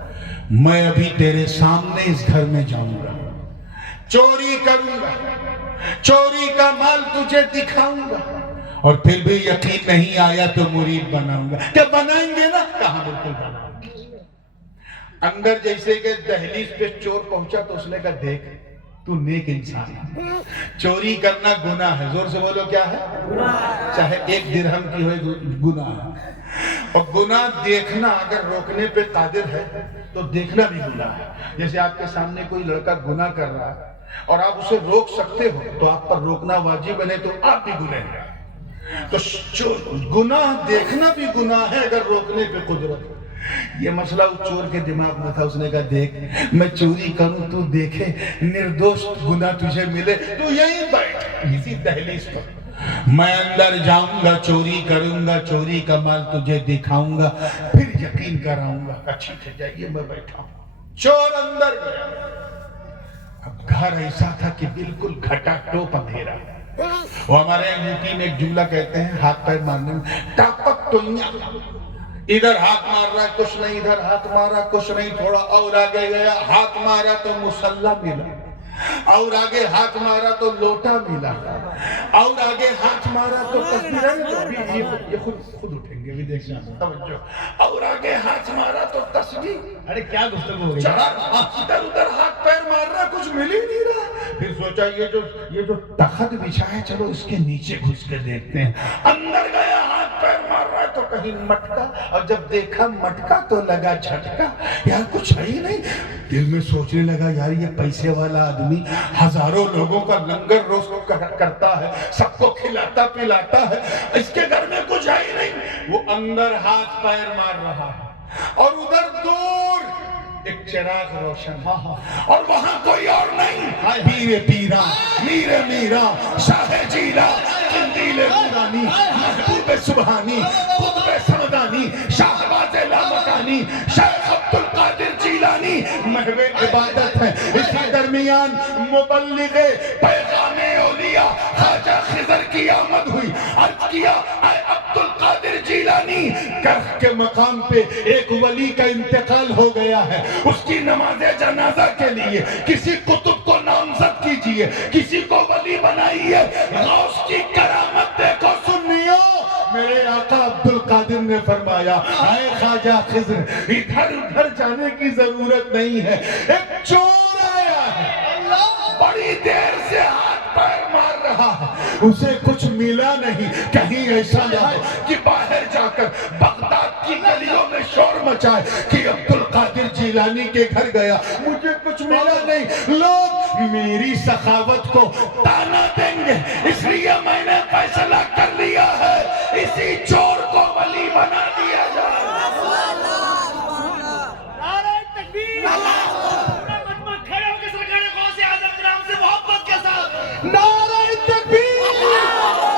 میں ابھی تیرے سامنے اس گھر میں جاؤں گا, چوری کروں گا, چوری کا مال تجھے دکھاؤں گا, اور پھر بھی یقین نہیں آیا تو مرید بناؤں گا. کیا بنائیں گے نا, کہاں بالکل بناؤں گے. اندر جیسے کہ دہلیز پہ چور پہنچا تو اس نے کہا, دیکھ تو نیک انسان ہے, چوری کرنا گناہ ہے. زور سے بولو کیا ہے, چاہے 1 درہم کی ہوئے گناہ ہے. اور گناہ دیکھنا اگر روکنے پہ قادر ہے تو دیکھنا بھی گناہ ہے. جیسے آپ کے سامنے کوئی لڑکا گناہ کر رہا ہے اور آپ اسے روک سکتے ہو تو آپ پر روکنا واجب ہے, تو آپ بھی گنہگار. تو گناہ دیکھنا بھی گناہ ہے اگر روکنے پہ قدرت ہے. یہ مسئلہ اس چور کے دماغ میں تھا. اس نے کہا, دیکھ میں چوری کروں تو دیکھے, نردوش گناہ تجھے ملے, تو یہیں بیٹھ اسی دہلیز پر. میں اندر جاؤں گا, چوری کروں گا, چوری کا مال تجھے دکھاؤں گا, پھر یقین کراؤں گا. اچھی سے جائیے, میں بیٹھا ہوں. چور اندر گیا. اب گھر ایسا تھا کہ بالکل گھٹا ٹوپ اندھیرا. وہ ہمارے یوپی میں ایک جملہ کہتے ہیں ہاتھ پیر مارنے میں, ٹاپک ٹوئیاں. ادھر ہاتھ مار رہا ہے کچھ نہیں, ادھر ہاتھ مارا کچھ نہیں, تھوڑا اور آگے گیا, ہاتھ مارا تو مسلح ملا, اور آگے ہاتھ مارا تو لوٹا ملا, اور آگے ہاتھ مارا تو تصویر. یہ خود اٹھیں گے بھی, دیکھنا توجہ. اور آگے ہاتھ مارا تو تصویر. ارے کیا گفتگو ہو گئی. ادھر ادھر ہاتھ پیر مار رہا, کچھ مل ہی نہیں رہا. پھر سوچا یہ جو تخت بچھا ہے, چلو اس کے نیچے گھس کے دیکھتے ہیں. اندر گیا, ہاتھ پیر مار رہا ہے تو کہیں مٹکا, اور جب دیکھا مٹکا تو لگا جھٹکا. یار کچھ ہے ہی نہیں. دل میں سوچنے لگا, یار یہ پیسے والا آدمی ہزاروں لوگوں کا لنگر روز کرتا ہے, سب کو کھلاتا پلاتا ہے, اس کے گھر میں کچھ ہے ہی نہیں. وہ اندر ہاتھ پیر مار رہا ہے اور ادھر دور ایک چراغ روشن, اور وہاں کوئی اور نہیں. پیر پیرا, میر میرا, شاہ جیلا, قندیل نورانی, محبوب سبحانی, قطب سمدانی, شاہباز لامکانی, شیخ عبد القادر جیلانی. محو عبادت ہے اسی درمیان مبلغ پیغام اولیاء کیا خواجہ خضر کی آمد ہوئی، عرض کیا اے عبد القادر جیلانی، کرخ کے مقام پہ ایک ولی کا انتقال ہو گیا ہے، اس کی نماز جنازہ کے لیے کسی قطب کو نامزد کیجئے، کسی کو ولی بنائیے، غوث کی کرامت دیکھو سنیو۔ میرے آقا عبد القادر نے فرمایا اے خواجہ خضر ادھر ادھر جانے کی ضرورت نہیں ہے، ایک چور آیا ہے، بڑی دیر سے ہاتھ پیر مار رہا ہے، اسے کچھ ملا نہیں، کہیں ایسا نہ ہو کہ باہر جا کر بغداد کی گلیوں میں شور مچائے کہ عبد القادر جیلانی کے گھر گیا، مجھے کچھ ملا نہیں، لوگ میری سخاوت کو تانا دیں گے، اس لیے میں نے فیصلہ کر لیا ہے اسی چور کو ولی بنا دیا جائے۔ نعرہ تکبیر، پورا مجمع کھڑے ہو کے سرکار غوث اعظم کرام سے محبت کے ساتھ نعرہ تکبیر، نعرہ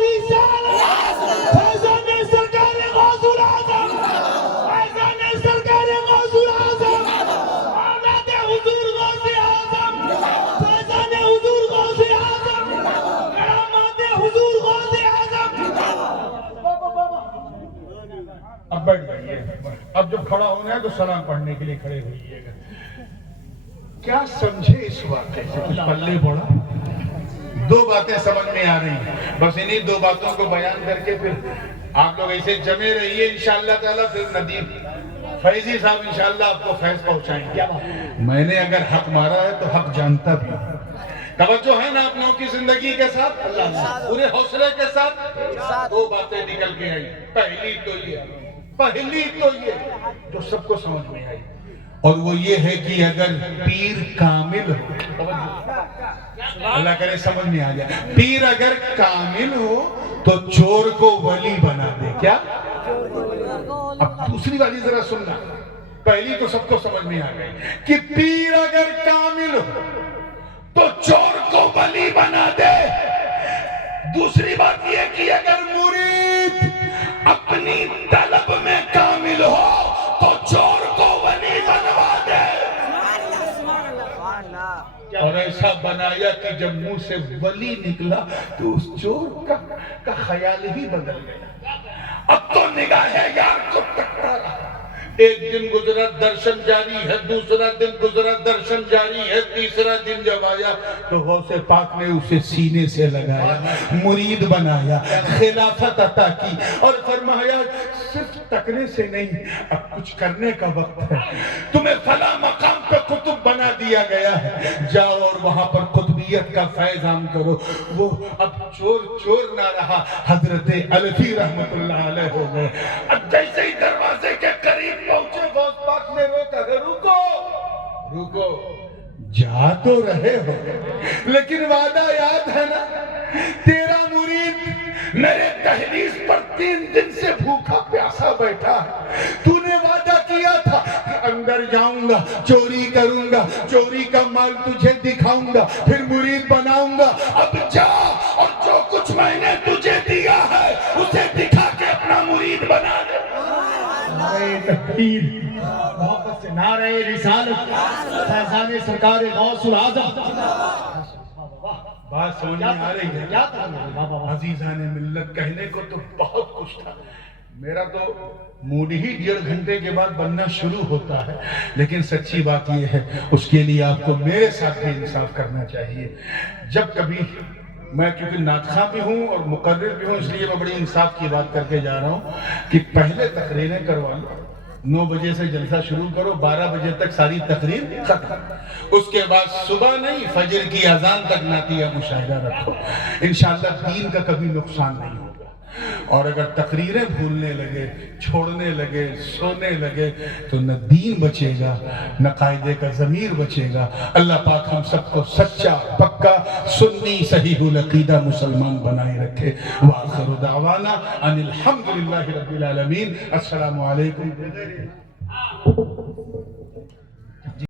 رسالت، فیضان سرکار غوث الاعظم، فیضان سرکار غوث الاعظم، اولاد حضور غوث اعظم، فیضان حضور غوث اعظم، کرامات حضور غوث اعظم۔ اب بیٹھ جائیے، اب جب کھڑا ہونا ہے تو سلام پڑھنے کے لیے کھڑے ہوئیے گا۔ کیا سمجھے اس واقعے سے؟ کچھ پلے پڑا؟ دو باتیں سمجھ میں آ رہی ہیں، بس انہی دو باتوں کو بیان کر کے پھر آپ لوگ ایسے جمے رہیے انشاءاللہ تعالیٰ، پھر ندیم فیضی صاحب انشاءاللہ آپ کو فیض پہنچائیں گے۔ میں نے اگر حق مارا ہے تو حق جانتا بھی ہوں۔ توجہ ہے نا آپ لوگوں کی زندگی کے ساتھ، پورے حوصلے کے ساتھ دو باتیں نکل کے آئی۔ پہلی تو یہ جو سب کو سمجھ میں آئی، اور وہ یہ ہے کہ اگر پیر کامل ہو، اللہ کرے سمجھ میں آ جائے، پیر اگر کامل ہو تو چور کو ولی بنا دے۔ کیا؟ اب دوسری والی ذرا سننا، پہلی تو سب کو سمجھ میں آ گئی کہ پیر اگر کامل ہو تو چور کو ولی بنا دے۔ دوسری بات یہ کہ اگر مرید اپنی طلب میں کامل ہو تو چور کو ولی بنوا دے، اور ایسا بنایا کہ جب منہ سے ولی نکلا تو اس چور کا خیال ہی بدل گیا، اب تو نگاہ یار کو تکتا رہا۔ ایک دن گزرا درشن جاری ہے، دوسرا دن گزرا درشن جاری ہے، تیسرا دن جب آیا تو غوث پاک نے اسے سینے سے لگایا، مرید بنایا، خلافت عطا کی، اور فرمایا صرف تکنے سے نہیں، اب کچھ کرنے کا وقت ہے، تمہیں فلاں مقام پہ قطب بنا دیا گیا ہے، جاؤ اور وہاں پر قطبیت کا فیض عام کرو۔ وہ اب چور نہ رہا، حضرت الفی رحمت اللہ علیہ ہو گئے۔ اب جیسے ہی دروازے کے قریب پہنچے غوث پاک نے روکا کہ رکو، جا تو رہے ہو لیکن وعدہ یاد ہے نا، تیرا مرید میرے دہلیز پر 3 دن سے بھوکا پیاسا بیٹھا ہے، تو نے وعدہ کیا تھا کہ اندر جاؤں گا، چوری کروں گا، چوری کا مال تجھے دکھاؤں گا، پھر مرید بناؤں گا، اب جا اور جو کچھ میں نے تجھے دیا ہے اسے دکھا کے اپنا مرید بنا دے۔ نعرہ تکبیر، محبت سے نعرہ رسالت، فیضان سرکار غوث الاعظم۔ بات سمجھ میں آ رہی ہے؟ کیا تھا عزیزان ملت، کہنے کو تو بہت کچھ تھا، میرا تو موڈ ہی 1.5 گھنٹے کے بعد بننا شروع ہوتا ہے، لیکن سچی بات یہ ہے اس کے لیے آپ کو میرے ساتھ بھی انصاف کرنا چاہیے۔ جب کبھی میں کیونکہ ناطخواں بھی ہوں اور مقرر بھی ہوں، اس لیے میں بڑی انصاف کی بات کر کے جا رہا ہوں کہ پہلے تقریریں کروا لو، 9 بجے سے جلسہ شروع کرو، 12 بجے تک ساری تقریر ختم، اس کے بعد صبح نہیں فجر کی اذان تک نعتیہ مشاہدہ رکھو، انشاءاللہ دین کا کبھی نقصان نہیں ہوگا۔ اور اگر تقریریں بھولنے لگے، چھوڑنے لگے، سونے لگے تو نہ دین بچے گا نہ قاعدے کا ضمیر بچے گا۔ اللہ پاک ہم سب کو سچا پکا سنی صحیح العقیدہ مسلمان بنائے رکھے۔ وآخر دعوانا ان الحمدللہ رب العالمین۔ السلام علیکم۔